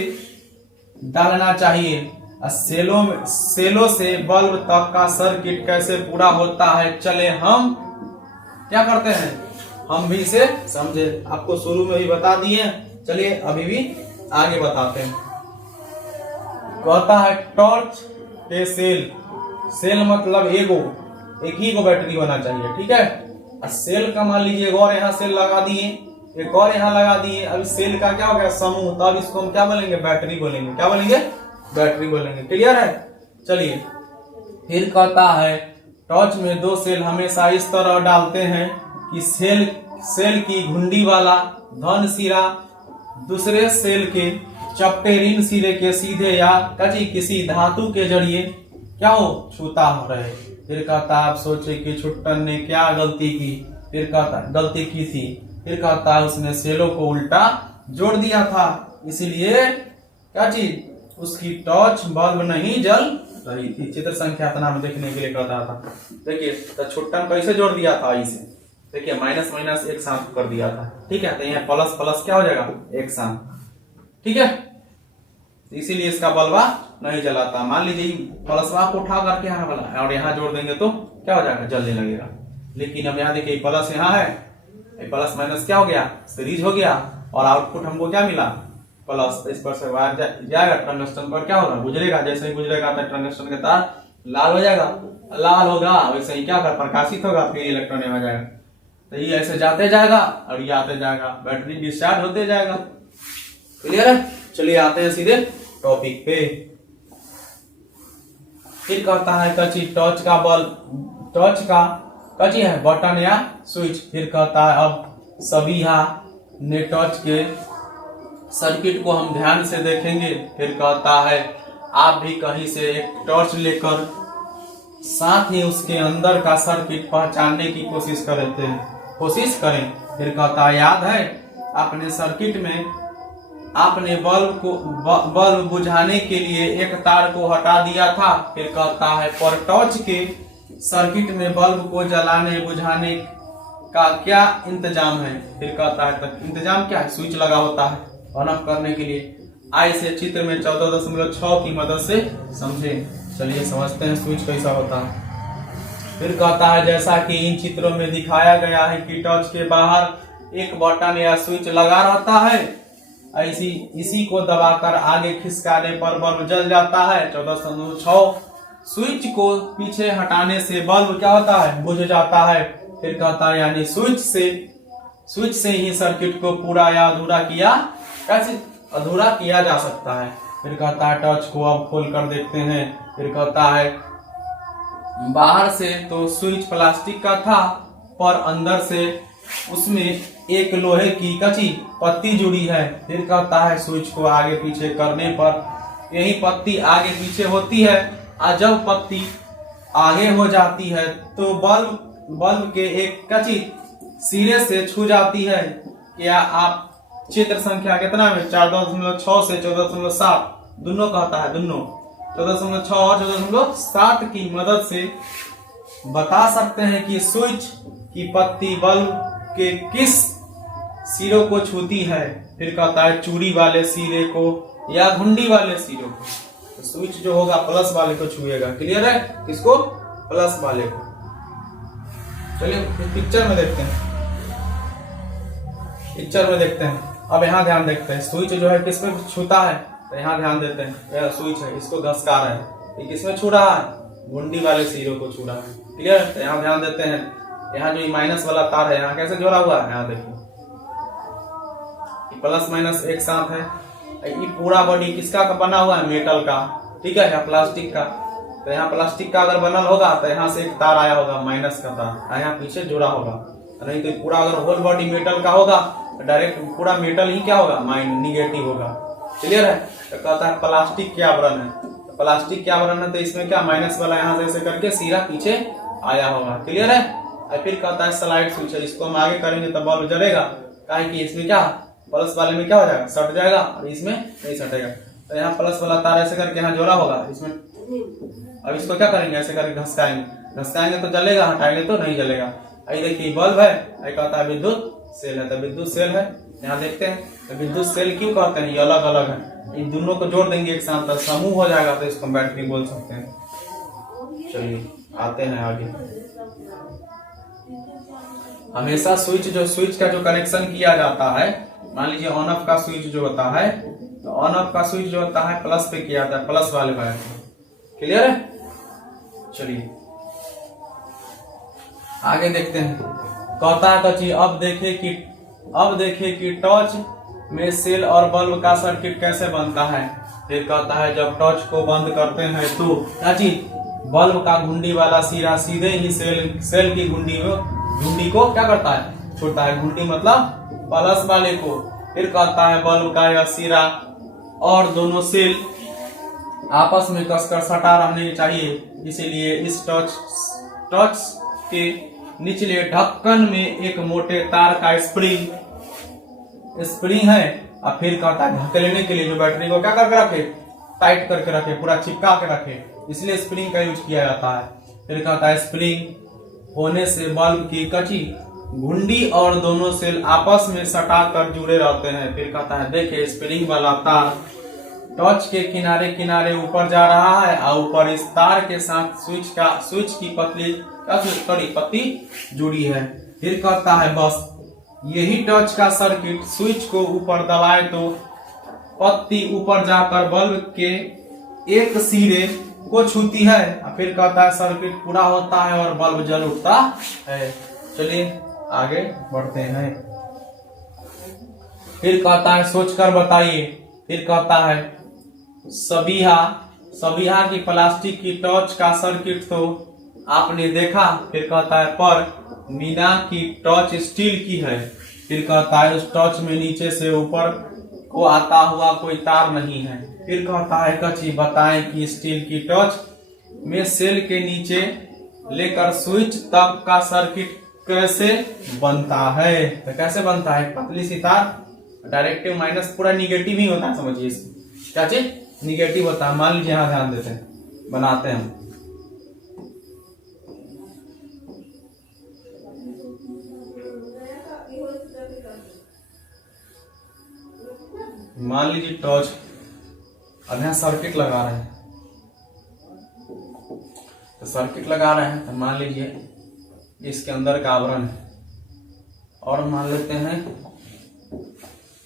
डालना चाहिए, सेलों से बल्ब तक का सर्किट कैसे पूरा होता है। चले हम क्या करते हैं, हम भी इसे समझे। आपको शुरू में भी बता दिए, चलिए अभी भी आगे बताते हैं। कहता है टॉर्च के सेल मतलब एक ही को बैटरी होना चाहिए। ठीक है? और सेल का मान लीजिए एक और यहाँ सेल लगा दिए, एक और यहाँ लगा दिए। अब सेल का क्या हो गया? समूह। तो अब इसको हम क्या बोलेंगे? बैटरी बोलेंगे। क्या बोलेंगे? बैटरी बोलेंगे। क्लियर है? चलिए फिर कहता है टॉर्च में 2 सेल हमेशा इस तरह डालते हैं कि सेल की घुंडी वाला धन सिरा दूसरे सेल के चपटे ऋण सिरे के सीधे या किसी धातु के जरिए क्या हो छूता हो रहे। फिर कहता आप सोचे कि छुट्टन ने क्या गलती की। फिर कहता गलती की थी। फिर कहता है उसने सेलों को उल्टा जोड़ दिया था, इसलिए क्या चीज उसकी टॉर्च बल्ब नहीं जल रही थी। चित्र संख्या में देखने के लिए कहता था। देखिए तो छुट्टन कैसे जोड़ दिया था? इसे देखिए माइनस माइनस एक साथ कर दिया था। ठीक है? तो यहाँ प्लस प्लस क्या हो जाएगा? एक साथ। ठीक है? इसीलिए इसका बल्बा नहीं जलाता। मान लीजिए प्लसवा को उठा करके यहाँ वाला और यहाँ जोड़ देंगे तो क्या हो जाएगा? जलने लगेगा। लेकिन अब यहाँ देखिए प्लस यहाँ है, प्लस माइनस क्या हो गया? सीरीज हो गया और आउटपुट हमको क्या मिला? प्लस। इस पर से वायर जाएगा, टंगस्टन पर क्या होगा? गुजरेगा। जैसे ही गुजरेगा तो टंगस्टन का तार लाल हो जाएगा। लाल होगा वैसे ही क्या कर प्रकाशित होगा, फिर इलेक्ट्रॉन यहाँ जाएगा। तो ये ऐसे जाते जाएगा और ये आते जाएगा, बैटरी डिस्चार्ज होते जाएगा। क्लियर है? चलिए आते हैं सीधे टॉपिक पे। फिर कहता है कची टॉर्च का कची है बटन या स्विच। फिर कहता है अब सबीहा ने टॉर्च के सर्किट को हम ध्यान से देखेंगे। फिर कहता है आप भी कहीं से एक टॉर्च लेकर साथ ही उसके अंदर का सर्किट पहचानने की कोशिश करें। फिर कहता है याद है अपने सर्किट में आपने बल्ब बुझाने के लिए एक तार को हटा दिया था। फिर कहता है पर टॉर्च के सर्किट में बल्ब को जलाने बुझाने का क्या इंतजाम है। फिर कहता है तक इंतजाम क्या है? स्विच लगा होता है ऑन ऑफ करने के लिए। आई से चित्र में 14.6 की मदद से समझे। चलिए समझते हैं स्विच कैसा होता है। फिर कहता है जैसा कि इन चित्रों में दिखाया गया है कि टॉर्च के बाहर एक बटन या स्विच लगा रहता है। इसी को दबाकर आगे खिसकाने पर बल्ब जल जाता है। 14.6 स्विच को पीछे हटाने से बल्ब क्या होता है? बुझ जाता है। फिर कहता है यानी स्विच से ही सर्किट को पूरा या अधूरा किया जा सकता है। फिर कहता है टॉर्च को अब खोल कर देखते हैं। फिर कहता है बाहर से तो स्विच प्लास्टिक का था पर अंदर से उसमें एक लोहे की कची पत्ती जुड़ी है। फिर कहता है स्विच को आगे पीछे करने पर यही पत्ती आगे पीछे होती है और जब पत्ती आगे हो जाती है तो बल्ब के एक कची सिरे से छू जाती है। क्या आप चित्र संख्या कितना में 14.6 से 14.7 दोनों कहता है, दोनों 14.6 और 14.7 की मदद से बता सकते हैं कि स्विच की पत्ती बल्ब के किस सिरों को छूती है। फिर कहता है चूड़ी वाले सिरे को या घुंडी वाले सिरों को। तो स्विच जो होगा प्लस वाले को छुएगा। क्लियर है? किसको? प्लस वाले को। चलिए पिक्चर में देखते हैं। अब यहाँ ध्यान देखते हैं स्विच जो है किस पे छूता है? तो यहाँ ध्यान देते हैं, यह स्विच है, इसको घसका रहे हैं, ये किसमें छू रहा है, घुंडी वाले सिरों को छू रहा है। क्लियर। तो यहाँ ध्यान देते हैं, यहाँ जो माइनस वाला तार है यहाँ कैसे जोड़ा हुआ है, यहाँ देखिए प्लस माइनस एक साथ है। ये पूरा बॉडी किसका बना हुआ है, मेटल का, ठीक है, या प्लास्टिक का। तो यहाँ प्लास्टिक का अगर बनल होगा तो यहाँ से एक तार आया होगा माइनस का तार, यहाँ पीछे जुड़ा होगा, नहीं तो पूरा अगर होल बॉडी मेटल का होगा तो डायरेक्ट पूरा मेटल ही क्या होगा, निगेटिव होगा। क्लियर है। तो कहता है प्लास्टिक के आवरण है, तो प्लास्टिक के आवरण है तो इसमें क्या माइनस वाला यहाँ से ऐसे करके सीधा पीछे आया होगा। क्लियर है। और फिर कहता है स्लाइड स्विच है, इसको हम आगे करेंगे तो बल्ब जलेगा, काहे कि इसमें क्या प्लस वाले में क्या हो जाएगा, सट जाएगा, और इसमें नहीं सटेगा। तो यहाँ प्लस वाला तार ऐसे करके यहाँ जोड़ा होगा इसमें। अब इसको क्या करेंगे, ऐसे करके घसकाएंगे तो जलेगा, हटाएंगे तो नहीं जलेगा। आई देखिए बल्ब है, कहता है विद्युत सेल है, तो विद्युत सेल है। यहाँ देखते हैं तो विद्युत सेल क्यों कहते हैं, ये अलग अलग है, इन दोनों को जोड़ देंगे एक साथ तो समूह हो जाएगा, तो इसको बैटरी बोल सकते हैं। चलिए आते हैं आगे। हमेशा स्विच का जो कनेक्शन किया जाता है, मान लीजिए ऑन ऑफ का स्विच जो होता है, तो ऑन ऑफ का स्विच जो होता है प्लस पे किया जाता है, प्लस वाले वायर पे। क्लियर है। चलिए आगे देखते हैं। कहता है कची अब देखे कि टॉर्च में सेल और बल्ब का सर्किट कैसे बनता है। फिर कहता है जब टॉर्च को बंद करते हैं तो क्या चीज, बल्ब का घुंडी वाला सिरा सीधे ही सेल की घुंडी को क्या करता है, छोड़ता है। घुंडी मतलब प्लस वाले को। फिर कहता है बल्ब का यह सिरा और दोनों सेल आपस में कसकर सटा रहने चाहिए, इसीलिए इस टॉर्च के निचले ढक्कन में एक मोटे तार का स्प्रिंग है। और फिर कहता है धकेलने के लिए जो बैटरी को क्या करके रखे, टाइट करके रखे, पूरा चिपका के रखे, इसलिए स्प्रिंग का यूज किया जाता है। फिर कहता है स्प्रिंग होने से बल्ब की कची घुंडी और दोनों सेल आपस में सटा कर जुड़े रहते हैं। फिर कहता है देखे स्प्रिंग वाला तार टॉर्च के किनारे किनारे ऊपर जा रहा है, और ऊपर इस तार के साथ स्विच की पत्ती जुड़ी है। फिर कहता है बस यही टॉर्च का सर्किट, स्विच को ऊपर दबाए तो पत्ती ऊपर जाकर बल्ब के एक सिरे को छूती है। फिर कहता है सर्किट पूरा होता है और बल्ब जल उठता है। चलिए आगे बढ़ते हैं। फिर कहता है सोचकर बताइए। फिर कहता है सबीहा की प्लास्टिक की टॉर्च का सर्किट तो आपने देखा। फिर कहता है पर मीना की टॉर्च स्टील की है। फिर कहता है उस टॉर्च में नीचे से ऊपर को आता हुआ कोई तार नहीं है। फिर कहता है कची बताएं कि स्टील की टॉर्च में सेल के नीचे लेकर स्विच तक का सर्किट कैसे बनता है। तो कैसे बनता है, पतली सी तार, डायरेक्टिव माइनस पूरा निगेटिव ही होता है, समझिए क्या चीज निगेटिव होता है। मान लीजिए यहाँ ध्यान देते हैं, बनाते हैं हम। मान लीजिए टॉर्च, अब यहाँ सर्किट लगा रहे हैं, तो सर्किट लगा रहे हैं तो मान लीजिए इसके अंदर का आवरण है, और मान लेते हैं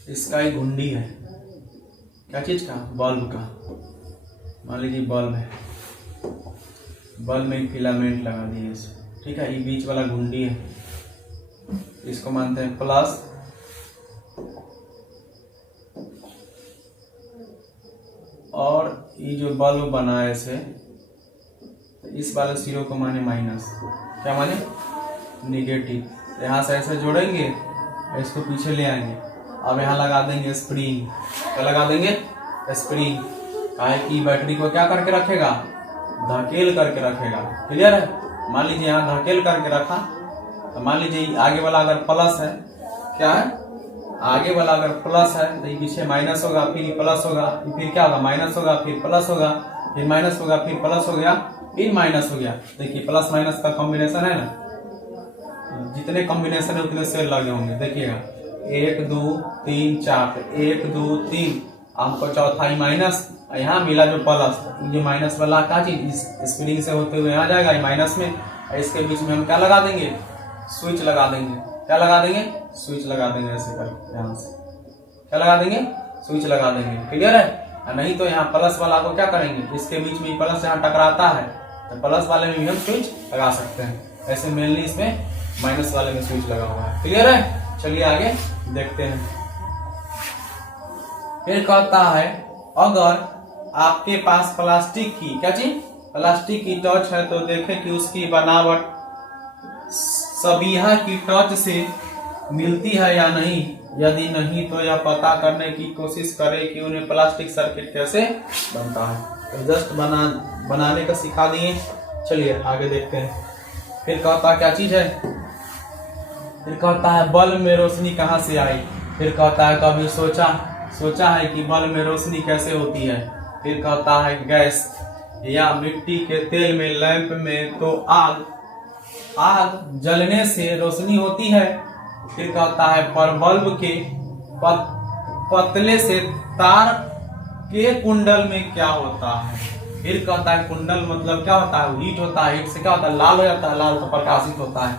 इसका एक घुंडी है, क्या चीज का, बल्ब का। मान लीजिए बल्ब है, बल्ब में एक फिलामेंट लगा दिए इसे, ठीक है। ये बीच वाला घुंडी है, इसको मानते हैं प्लस, और ये जो बल्ब बना है इसे, इस वाले सिरों को माने माइनस, क्या माने निगेटिव। यहाँ से ऐसे जोड़ेंगे, इसको पीछे ले आएंगे, अब यहाँ लगा देंगे स्प्रिंग। क्या लगा देंगे, स्प्रिंग। काहे कि बैटरी को क्या करके रखेगा, धकेल करके रखेगा। क्लियर है। मान लीजिए यहाँ धकेल करके रखा, तो मान लीजिए आगे वाला अगर प्लस है, क्या है, आगे वाला अगर प्लस है तो ये पीछे माइनस होगा, फिर ये प्लस होगा, फिर क्या होगा, माइनस होगा, फिर प्लस होगा, फिर माइनस होगा, फिर प्लस हो गया, फिर माइनस हो गया। देखिए प्लस माइनस का कॉम्बिनेशन है ना, जितने कॉम्बिनेशन है उतने सेल लगे होंगे। देखिएगा 1 2 3 4, 1 2 3, आपको चौथा ही माइनस, यहाँ मिला जो प्लस, जो माइनस वाला का चीज इस स्प्रिंग से होते हुए यहाँ जाएगा ये माइनस में, इसके बीच में हम क्या लगा देंगे, स्विच लगा देंगे। क्या लगा देंगे, स्विच लगा देंगे। ऐसे करके यहाँ से क्या लगा देंगे, स्विच लगा देंगे। क्लियर है। और नहीं तो यहाँ प्लस वाला को क्या करेंगे, इसके बीच में प्लस जहाँ टकराता है तो प्लस वाले में भी हम स्विच लगा सकते हैं। ऐसे मेनली इसमें माइनस वाले में स्विच लगा हुआ है। क्लियर है? चलिए आगे देखते हैं। फिर कहता है अगर आपके पास प्लास्टिक की क्या चीज, प्लास्टिक की टॉर्च है तो देखें कि उसकी बनावट सबीहा की टॉर्च से मिलती है या नहीं। यदि नहीं तो यह पता करने की कोशिश करें कि उन्हें प्लास्टिक सर्किट कैसे बनता है। तो जस्ट बनाने का सिखा दिए। चलिए आगे देखते हैं। फिर कहता क्या चीज है, फिर कहता है बल्ब में रोशनी कहाँ से आई। फिर कहता है कभी सोचा है कि बल्ब में रोशनी कैसे होती है। फिर कहता है गैस या मिट्टी के तेल में, लैंप में तो आग जलने से रोशनी होती है। फिर कहता है पर बल्ब के पतले से तार के कुंडल में क्या होता है। फिर कहता है कुंडल मतलब क्या होता है, हीट होता है, हीट से क्या होता है, लाल हो जाता है, लाल तो प्रकाशित होता है।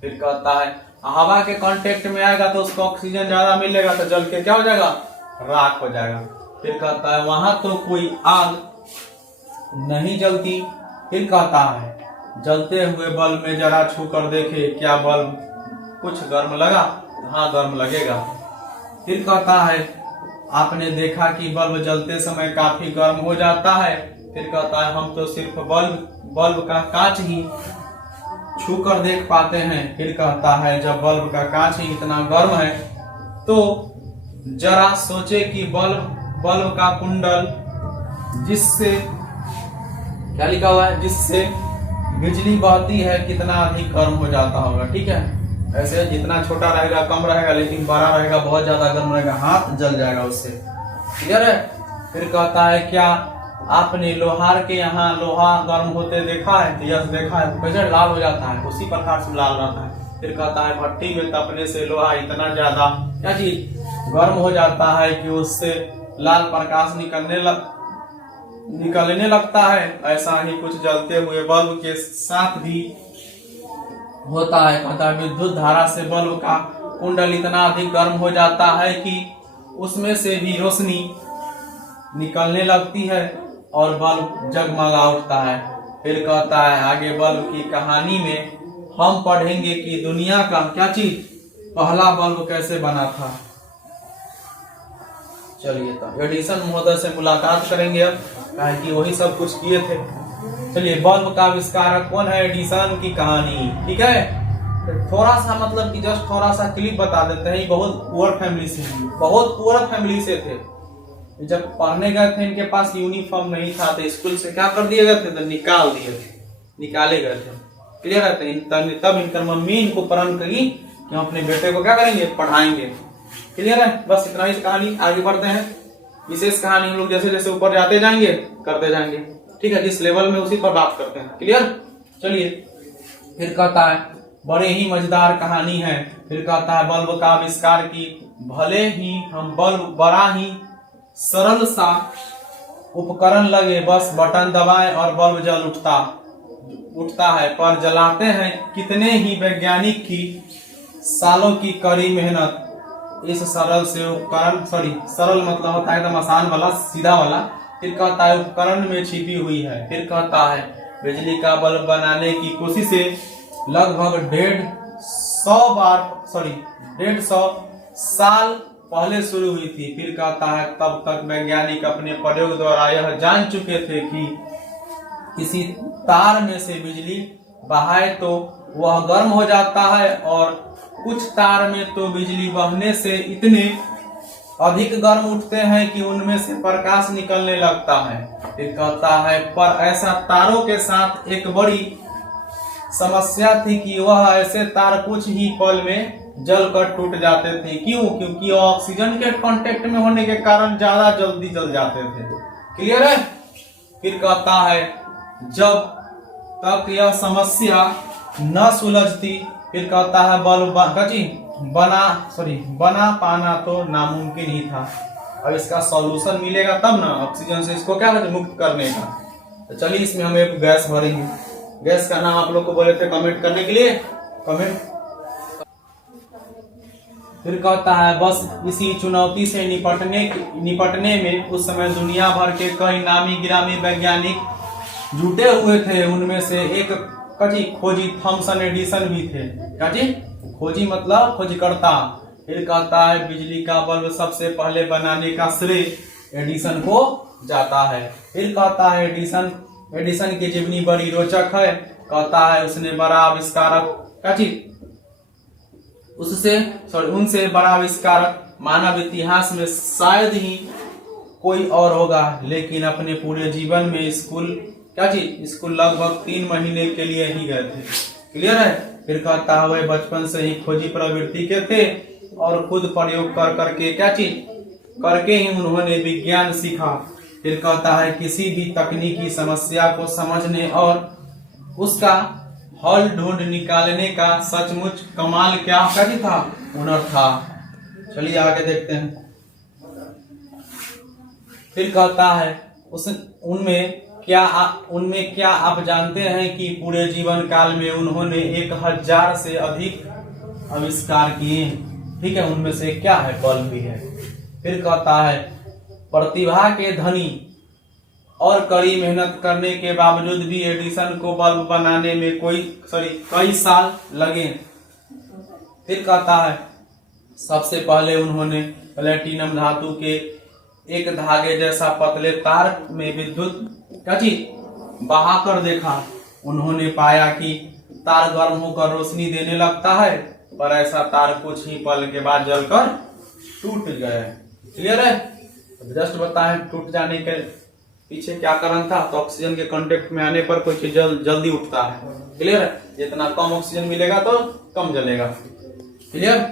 फिर कहता है हवा के कांटेक्ट में आएगा तो उसको ऑक्सीजन ज्यादा मिलेगा तो जल के क्या हो जाएगा, राख हो जाएगा। फिर कहता है वहां तो कोई आग नहीं जलती। फिर कहता है जलते हुए बल्ब में जरा छू कर देखे, क्या बल्ब कुछ गर्म लगा। हाँ गर्म लगेगा। फिर कहता है आपने देखा कि बल्ब जलते समय काफी गर्म हो जाता है। फिर कहता है हम तो सिर्फ बल्ब का कांच ही छू कर देख पाते हैं। फिर कहता है जब बल्ब का कांच ही इतना गर्म है तो जरा सोचे कि बल्ब का कुंडल जिससे क्या लिखा हुआ है, जिससे बिजली बहती है कितना अधिक गर्म हो जाता होगा। ठीक है, ऐसे जितना छोटा रहेगा कम रहेगा, लेकिन बड़ा रहेगा बहुत ज्यादा गर्म रहेगा, हाथ जल जाएगा उससे। क्लियर है? फिर कहता है क्या आपने लोहार के यहाँ लोहा गर्म होते देखा है। तो यस देखा है। कैसे लाल हो जाता है, उसी प्रकार से लाल रहता है। फिर कहता है भट्टी में तपने से लोहा इतना ज्यादा क्या चीज गर्म हो जाता है कि उससे लाल प्रकाश निकलने लगता है। ऐसा ही कुछ जलते हुए बल्ब के साथ भी होता है। कहता है विद्युत धारा से बल्ब का कुंडल इतना अधिक गर्म हो जाता है कि उसमें से भी रोशनी निकलने लगती है और बल्ब जगमगा उठता है। फिर कहता है आगे बल्ब की कहानी में हम पढ़ेंगे कि दुनिया का क्या चीज पहला बल्ब कैसे बना था। चलिए तो एडिसन महोदय से मुलाकात करेंगे अब, कहा कि वही सब कुछ किए थे। चलिए बल्ब का आविष्कारक कौन है, एडिसन की कहानी। ठीक है, थोड़ा सा मतलब कि जस्ट थोड़ा सा क्लिप बता देते हैं। बहुत पुअर फैमिली से थे। जब पढ़ने गए थे इनके पास यूनिफॉर्म नहीं था तो स्कूल से क्या कर दिए गए थे, तो निकाले गए थे। क्लियर है? तब इनकर मम्मी इनको प्रण करी कि हम अपने बेटे को क्या करेंगे, पढ़ाएंगे। क्लियर है? बस इतना ही कहानी। आगे बढ़ते हैं। विशेष कहानी हम लोग जैसे जैसे ऊपर जाते जाएंगे करते जाएंगे। ठीक है, जिस लेवल में उसी पर बात करते हैं। क्लियर? चलिए फिर कहता है बड़े ही मजेदार कहानी है। फिर कहता है बल्ब का आविष्कार की भले ही हम बल्ब बड़ा ही सरल सा उपकरण लगे, बस बटन दबाएं और बल्ब जल उठता है, पर जलाते हैं कितने ही वैज्ञानिक की सालों की कड़ी मेहनत इस सरल से उपकरण, सरल मतलब होता है एकदम आसान वाला, सीधा वाला। फिर कहता है उपकरण में छिपी हुई है। फिर कहता है बिजली का बल्ब बनाने की कोशिशें लगभग 150 साल पहले शुरू हुई थी। फिर कहता है तब तक वैज्ञानिक अपने प्रयोग द्वारा यह जान चुके थे कि किसी तार में से बिजली बहाए तो वह गर्म हो जाता है और कुछ तार में तो बिजली बहने से इतने अधिक गर्म उठते हैं कि उनमें से प्रकाश निकलने लगता है। फिर कहता है पर ऐसा तारों के साथ एक बड़ी समस्या थी कि वह ऐसे तार कुछ ही पल में जलकर टूट जाते थे। क्यों? क्योंकि ऑक्सीजन के कांटेक्ट में होने के कारण ज्यादा जल्दी जल जाते थे। क्लियर है? फिर कहता है जब तक यह समस्या न सुलझती, फिर कहता है बल्ब बना पाना तो नामुमकिन ही था। अब इसका सॉल्यूशन मिलेगा तब ना, ऑक्सीजन से इसको क्या मुक्त करने का। तो चलिए इसमें हम एक गैस भरेंगे। गैस का नाम आप लोग को बोले थे कमेंट करने के लिए। कमेंट फिर कहता है बस इसी चुनौती से निपटने में उस समय दुनिया भर के कई नामी गिरामी वैज्ञानिक जुटे हुए थे। उनमें से एक खोजी थॉमसन एडिसन भी थे। खोजी मतलब खोजकर्ता। फिर कहता है बिजली का बल्ब सबसे पहले बनाने का श्रेय एडिसन को जाता है। फिर कहता है एडिसन की जीवनी बड़ी रोचक है। कहता है उसने बड़ा आविष्कारक उनसे बड़ा आविष्कारक मानव इतिहास में शायद ही कोई और होगा। लेकिन अपने पूरे जीवन में स्कूल लगभग 3 महीने के लिए ही गए थे। क्लियर है। फिर कहता है वे बचपन से ही खोजी प्रवृत्ति के थे और खुद प्रयोग करके ही उन्होंने विज्ञान सीखा। फिर कहता है किसी भी तकनीकी समस्या को समझने और उसका हल ढूंढ निकालने का सचमुच कमाल क्या था, हुनर था। चलिए आगे देखते हैं। फिर कहता है उनमें क्या आप जानते हैं कि पूरे जीवन काल में उन्होंने 1000 से अधिक आविष्कार किए। ठीक है, उनमें से क्या है, बल्ब भी है। फिर कहता है प्रतिभा के धनी और कड़ी मेहनत करने के बावजूद भी एडिसन को बल्ब बनाने में कई साल लगे। फिर कहता है सबसे पहले उन्होंने प्लेटिनम धातु के एक धागे जैसा पतले तार में विद्युत बहाकर देखा। उन्होंने पाया कि तार गर्म होकर रोशनी देने लगता है, पर ऐसा तार कुछ ही पल के बाद जलकर टूट गए। क्लियर है। जस्ट बताएं टूट जाने के पीछे क्या कारण था, तो ऑक्सीजन के कांटेक्ट में आने पर कोई चीज जल्दी उठता है। क्लियर है। जितना कम ऑक्सीजन मिलेगा तो कम जलेगा। क्लियर।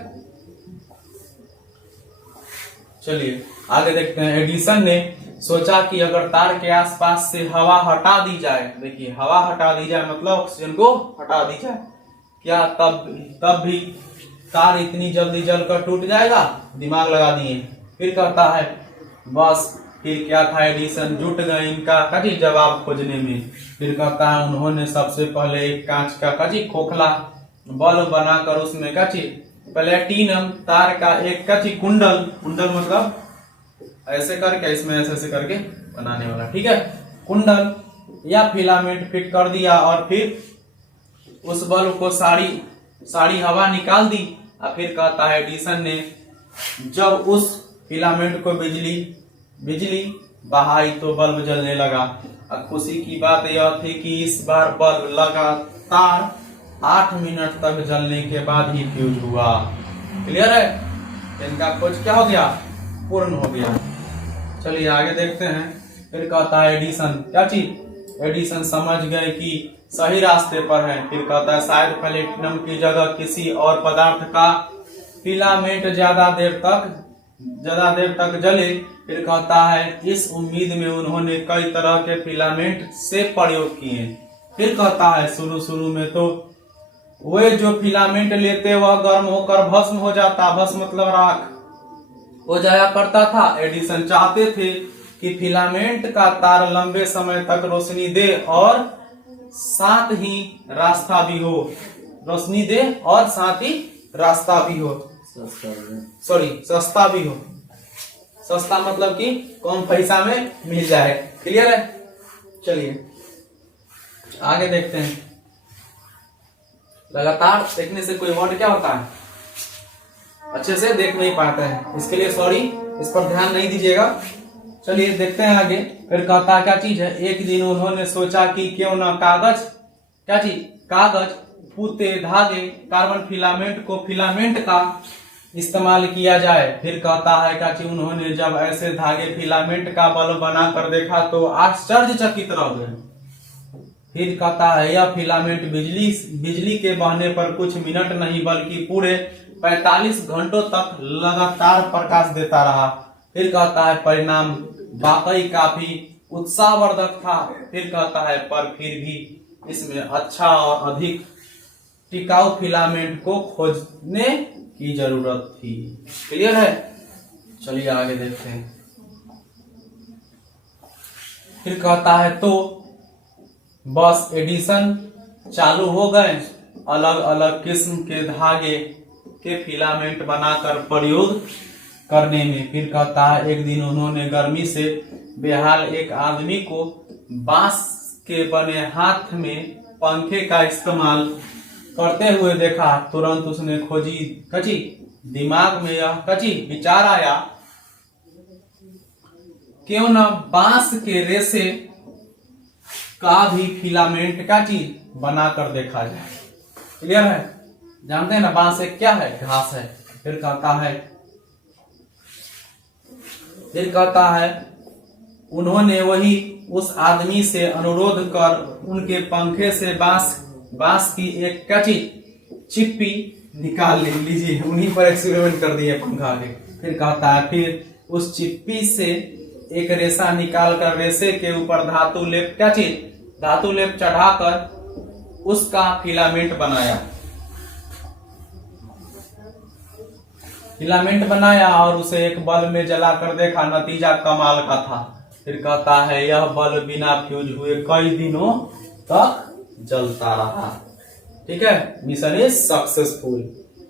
चलिए आगे देखते हैं। एडिसन ने सोचा कि अगर तार के आसपास से हवा हटा दी जाए, देखिए हवा हटा दी जाए मतलब ऑक्सीजन को हटा दी जाए, क्या तब भी तार इतनी जल्दी जलकर टूट जाएगा। दिमाग लगा दिए। फिर कहता है बस फिर क्या था, एडिसन जुट गए इनका जवाब खोजने में। फिर कहता है उन्होंने सबसे पहले एक कांच का खोखला बल्ब बनाकर उसमें प्लेटिनम तार का एक कुंडल मतलब ऐसे करके इसमें ऐसे करके बनाने वाला, ठीक है, कुंडल या फिलामेंट फिट कर दिया और फिर उस बल्ब को सारी हवा निकाल दी। और फिर कहता है एडिसन ने जब उस फिलामेंट को बिजली बहाई तो बल्ब जलने लगा। और खुशी की बात यह थी कि इस बार बल्ब लगातार 8 मिनट तक जलने के बाद ही फ्यूज हुआ। क्लियर है। इनका खोज क्या हो गया, पूर्ण हो गया। चलिए आगे देखते हैं। फिर कहता है एडिसन समझ गए कि सही रास्ते पर है। फिर कहता है शायद प्लेटिनम की जगह किसी और पदार्थ का फिलामेंट ज्यादा देर तक जले। फिर कहता है इस उम्मीद में उन्होंने कई तरह के फिलामेंट से प्रयोग किए। फिर कहता है शुरू में तो वे जो फिलामेंट लेते वह गर्म होकर भस्म हो जाता, भस्म मतलब राख हो जाया करता था। एडिसन चाहते थे कि फिलामेंट का तार लंबे समय तक रोशनी दे और साथ ही रास्ता भी हो, रोशनी दे और साथ ही रास्ता भी हो, सस्ता भी हो। सस्ता मतलब कि कम पैसा में मिल जाए। क्लियर है। चलिए आगे देखते हैं। लगातार देखने से कोई वर्ड क्या होता है, अच्छे से देख नहीं पाते हैं, इसके लिए सॉरी, इस पर ध्यान नहीं दीजिएगा। चलिए देखते हैं आगे। फिर कहता है क्या चीज है, एक दिन उन्होंने सोचा कि क्यों ना कागज फूते धागे कार्बन फिलामेंट का इस्तेमाल किया जाए। फिर कहता है कि उन्होंने जब ऐसे धागे फिलामेंट का बल्ब बनाकर देखा तो आश्चर्यचकित रह गए। फिर कहता है यह फिलामेंट बिजली के बहने पर कुछ मिनट नहीं बल्कि पूरे 45 घंटों तक लगातार प्रकाश देता रहा। फिर कहता है परिणाम वाकई काफी उत्साहवर्धक था। फिर कहता है पर फिर भी इसमें अच्छा और अधिक टिकाऊ फिलामेंट को खोजने की जरूरत थी। क्लियर है। चलिए आगे देखते हैं। फिर कहता है तो बस एडिसन चालू हो गए। अलग अलग किस्म के धागे के फिलामेंट बनाकर प्रयोग करने में। फिर कहता है एक दिन उन्होंने गर्मी से बेहाल एक आदमी को बांस के बने हाथ में पंखे का इस्तेमाल करते हुए देखा। तुरंत उसने कची दिमाग में यह विचार आया, क्यों न बांस के रेशे का भी फिलामेंट का चीज बना कर देखा जाए। क्लियर है? जानते हैं ना बांस एक क्या है? घास है। फिर कहता है उन्होंने वही उस आदमी से अनुरोध कर उनके पंखे से बांस की एक चिप्पी निकाल लीजिए। उन्हीं पर एक्सपेरिमेंट कर दिए पंखा के। फिर कहता है फिर उस चिप्पी से एक रेशा निकाल कर रेशे के ऊपर धातु लेप चढ़ाकर उसका फिलामेंट बनाया और उसे एक बल्ब में जलाकर देखा। नतीजा कमाल का था। फिर कहता है यह बल्ब बिना फ्यूज हुए कई दिनों तक जलता रहा। ठीक है, मिशन इज सक्सेसफुल।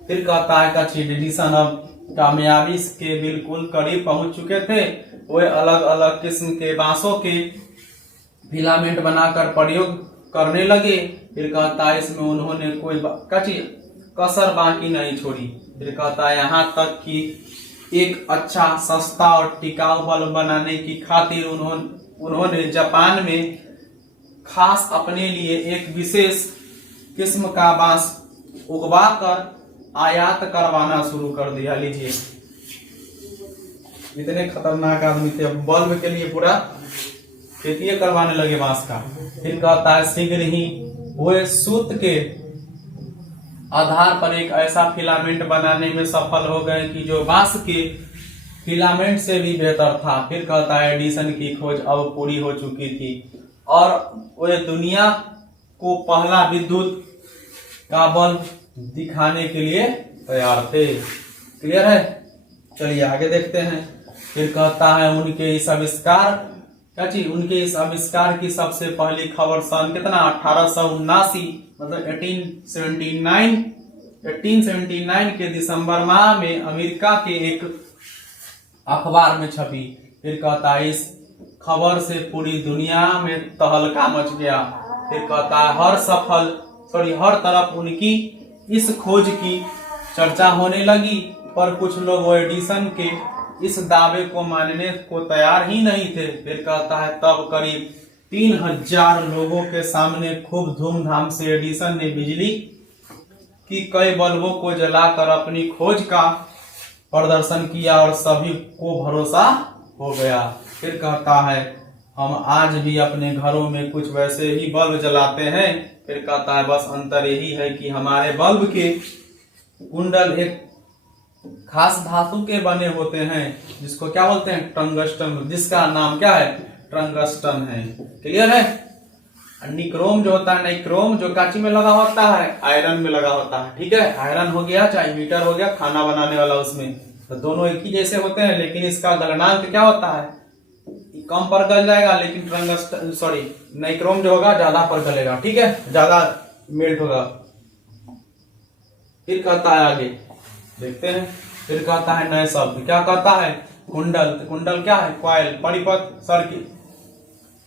फिर कहता है एडिसन अब कामयाबी के बिल्कुल करीब पहुंच चुके थे। वे अलग अलग किस्म के बांसों के फिलामेंट बनाकर प्रयोग करने लगे। फिर कहता है इसमें उन्होंने कोई कसर बाकी नहीं छोड़ी। फिर कहता है यहाँ तक कि एक अच्छा सस्ता और टिकाऊ बल्ब बनाने की खातिर उन्होंने जापान में खास अपने लिए एक विशेष किस्म का बांस उगवाकर आयात करवाना शुरू कर दिया। लीजिए, इतने खतरनाक आदमी थे, अब बल्ब के लिए पूरा खेती करवाने लगे बांस का। फिर कहता है शीघ्र ही वे सूत के आधार पर एक ऐसा फिलामेंट बनाने में सफल हो गए कि जो बांस के फिलामेंट से भी बेहतर था। फिर कहता है एडिसन की खोज अब पूरी हो चुकी थी और वे दुनिया को पहला विद्युत का बल्ब दिखाने के लिए तैयार थे। क्लियर है? चलिए आगे देखते हैं। फिर कहता है उनके इस आविष्कार की सबसे पहली खबर सन कितना 1879 मतलब 1879 के दिसंबर माह में अमेरिका के एक अखबार में छपी। फिर कहता है इस खबर से पूरी दुनिया में तहलका मच गया। फिर कहता है हर तरफ उनकी इस खोज की चर्चा होने लगी, पर कुछ लोग एडिसन के इस दावे को मानने को तैयार ही नहीं थे। फिर कहता है तब करीब 3000 लोगों के सामने खूब धूमधाम से एडिसन ने बिजली की कई बल्बों को जलाकर अपनी खोज का प्रदर्शन किया और सभी को भरोसा हो गया। फिर कहता है हम आज भी अपने घरों में कुछ वैसे ही बल्ब जलाते हैं। फिर कहता है बस अंतर यही है कि हमारे बल्ब के कुंडल एक खास धातु के बने होते हैं जिसको क्या बोलते हैं? टंगस्टन, जिसका नाम क्या है? टंगस्टन है। क्लियर है? निक्रोम जो होता है, नाइक्रोम जो कांची में लगा होता है, आयरन में लगा होता है। ठीक है, आयरन हो गया चाहे हीटर हो गया, खाना बनाने वाला उसमें, तो दोनों एक ही जैसे होते हैं, लेकिन इसका गलनांक क्या होता है? कम पर गल जाएगा, लेकिन नाइक्रोम जो होगा ज्यादा पर गलेगा। ठीक है, ज्यादा मेल्ट होगा। फिर कहता है आगे देखते हैं। फिर कहता है नए शब्द, क्या कहता है? कुंडल क्या है? कॉइल, परिपथ, सर्किट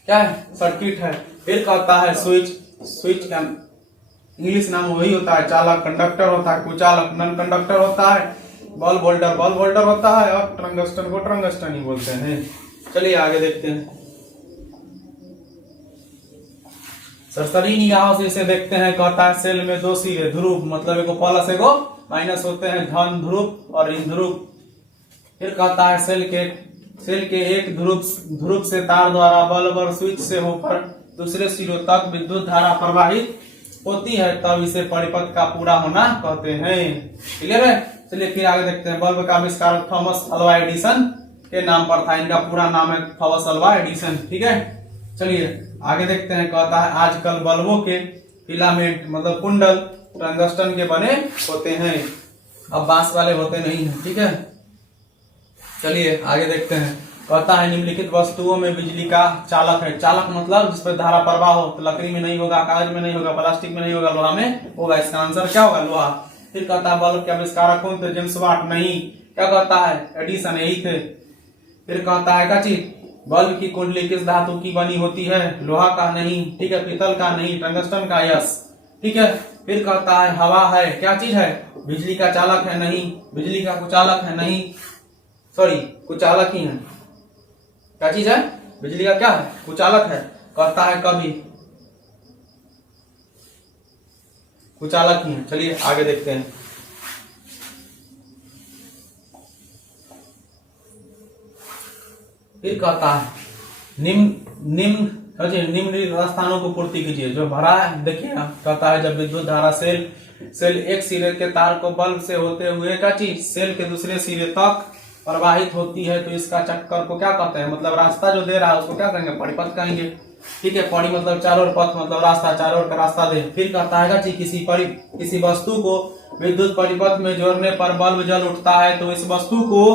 क्या है? सर्किट है। फिर कहता है स्विच का इंग्लिश नाम वही होता है, चालक कंडक्टर होता है, कुचालक नॉन कंडक्टर होता है, बल्ब होल्डर होता है, और टंगस्टन को टंगस्टन ही बोलते हैं। चलिए आगे देखते हैं। सरसरी निगाहों से इसे देखते हैं। कहता है सेल में दो सिरे ध्रुव मतलब एगो प्लस एगो माइनस होते हैं, धन ध्रुव और ऋण ध्रुव। फिर कहता है सेल के एक ध्रुव से तार द्वारा बल्ब और स्विच से होकर दूसरे सिरों तक विद्युत धारा प्रवाहित होती है, तब इसे परिपथ का पूरा होना कहते हैं। क्लियर है? चलिए फिर आगे देखते हैं। बल्ब का आविष्कार थॉमस अल्वा एडिसन के नाम पर था। इनका पूरा नाम है थॉमस अल्वा एडिसन। ठीक है, चलिए आगे देखते हैं। कहता है आजकल बल्बों के फिलामेंट मतलब कुंडल टंगस्टन के बने होते हैं, अब बांस वाले होते नहीं हैं। ठीक है, चलिए आगे देखते हैं। कहता है निम्नलिखित वस्तुओं में बिजली का चालक है। चालक मतलब जिस पर धारा प्रवाह हो, तो लकड़ी में नहीं होगा, कागज में नहीं होगा, प्लास्टिक में नहीं होगा, लोहा में होगा। इसका आंसर क्या होगा? लोहा। फिर कहता है बल्ब के आविष्कारक कौन थे? James Watt. नहीं। क्या कहता है? एडिसन, यही थे। फिर कहता है क्या चीज? बल्ब की कुंडली किस धातु की बनी होती है? लोहा का नहीं, ठीक है, पीतल का नहीं, टंगस्टन का, यस, ठीक है। फिर कहता है हवा है, क्या चीज है? बिजली का चालक है? नहीं। बिजली का कुचालक है? नहीं, सॉरी, कुचालक ही है। क्या चीज है? बिजली का क्या है? कुचालक है। कहता है कभी कुचालक ही है। चलिए आगे देखते हैं। फिर कहता है निम्न स्थानों को पूर्ति कीजिए। जो भरा है देखिए ना, कहता है जब विद्युत धारा सेल एक सिरे के तार को बल्ब से होते हुए क्या चीज सेल के दूसरे सिरे तक प्रवाहित होती है तो इसका चक्कर को क्या कहते हैं? मतलब रास्ता जो दे रहा है उसको क्या कहेंगे? परिपथ कहेंगे, ठीक है। परि मतलब चारों ओर, पथ मतलब रास्ता, चारों ओर का रास्ता दे। फिर कहता है कि किसी वस्तु को विद्युत परिपथ में जोड़ने पर बल्ब जल उठता है तो इस वस्तु को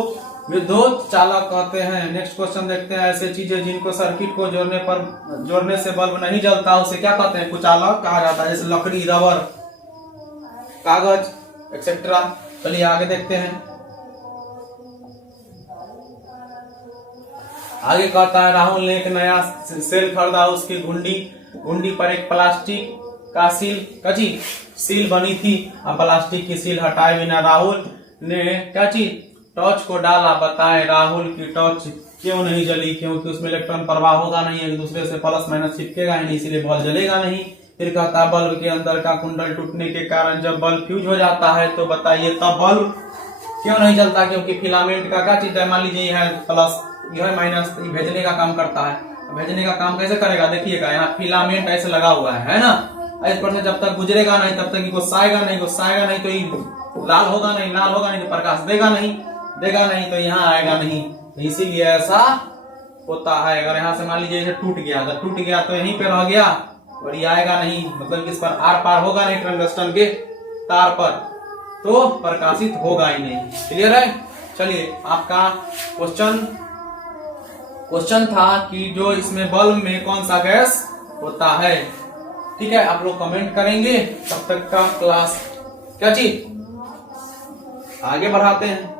विद्युत चालक कहते हैं। नेक्स्ट क्वेश्चन देखते हैं। ऐसे चीजें जिनको सर्किट को जोड़ने से बल्ब नहीं जलता उसे क्या कहते हैं? कुचालक कहा जाता है। जैसे लकड़ी, रबर, कागज, एक्सेट्रा। चलिए आगे देखते हैं। आगे कहता है राहुल ने एक नया सेल खरीदा, उसकी घुंडी पर एक प्लास्टिक का सील बनी थी। अब प्लास्टिक की सील हटाए बिना राहुल ने क्या चीज टॉर्च को डाला। बताएं राहुल की टॉर्च क्यों नहीं जली? क्योंकि उसमें इलेक्ट्रॉन प्रवाह होगा नहीं, एक दूसरे से प्लस माइनस चिपकेगा ही नहीं, इसलिए बल्ब जलेगा नहीं। फिर कहता है बल्ब के अंदर का कुंडल टूटने के कारण जब बल्ब फ्यूज हो जाता है तो बताइए तब बल्ब क्यों नहीं जलता? क्योंकि फिलामेंट का क्या चीज है? मान लीजिए है प्लस, यह माइनस, भेजने का काम करता है। भेजने का काम कैसे करेगा? देखिएगा यहाँ फिलामेंट ऐसे लगा हुआ है ना, इस पर से जब तक गुजरेगा नहीं तब तक गुस्साएगा नहीं तो ये लाल होगा नहीं तो प्रकाश देगा नहीं तो यहाँ आएगा नहीं। तो इसीलिए ऐसा होता है। अगर यहाँ से मान लीजिए टूट गया तो यहीं पे रह गया और ये आएगा नहीं, मतलब कि इस पर आर पार होगा नहीं टंगस्टन के तार पर, तो प्रकाशित होगा ही नहीं। क्लियर है? चलिए आपका क्वेश्चन था कि जो इसमें बल्ब में कौन सा गैस होता है, ठीक है। आप लोग कमेंट करेंगे। तब तक का क्लास क्या चीज आगे बढ़ाते हैं।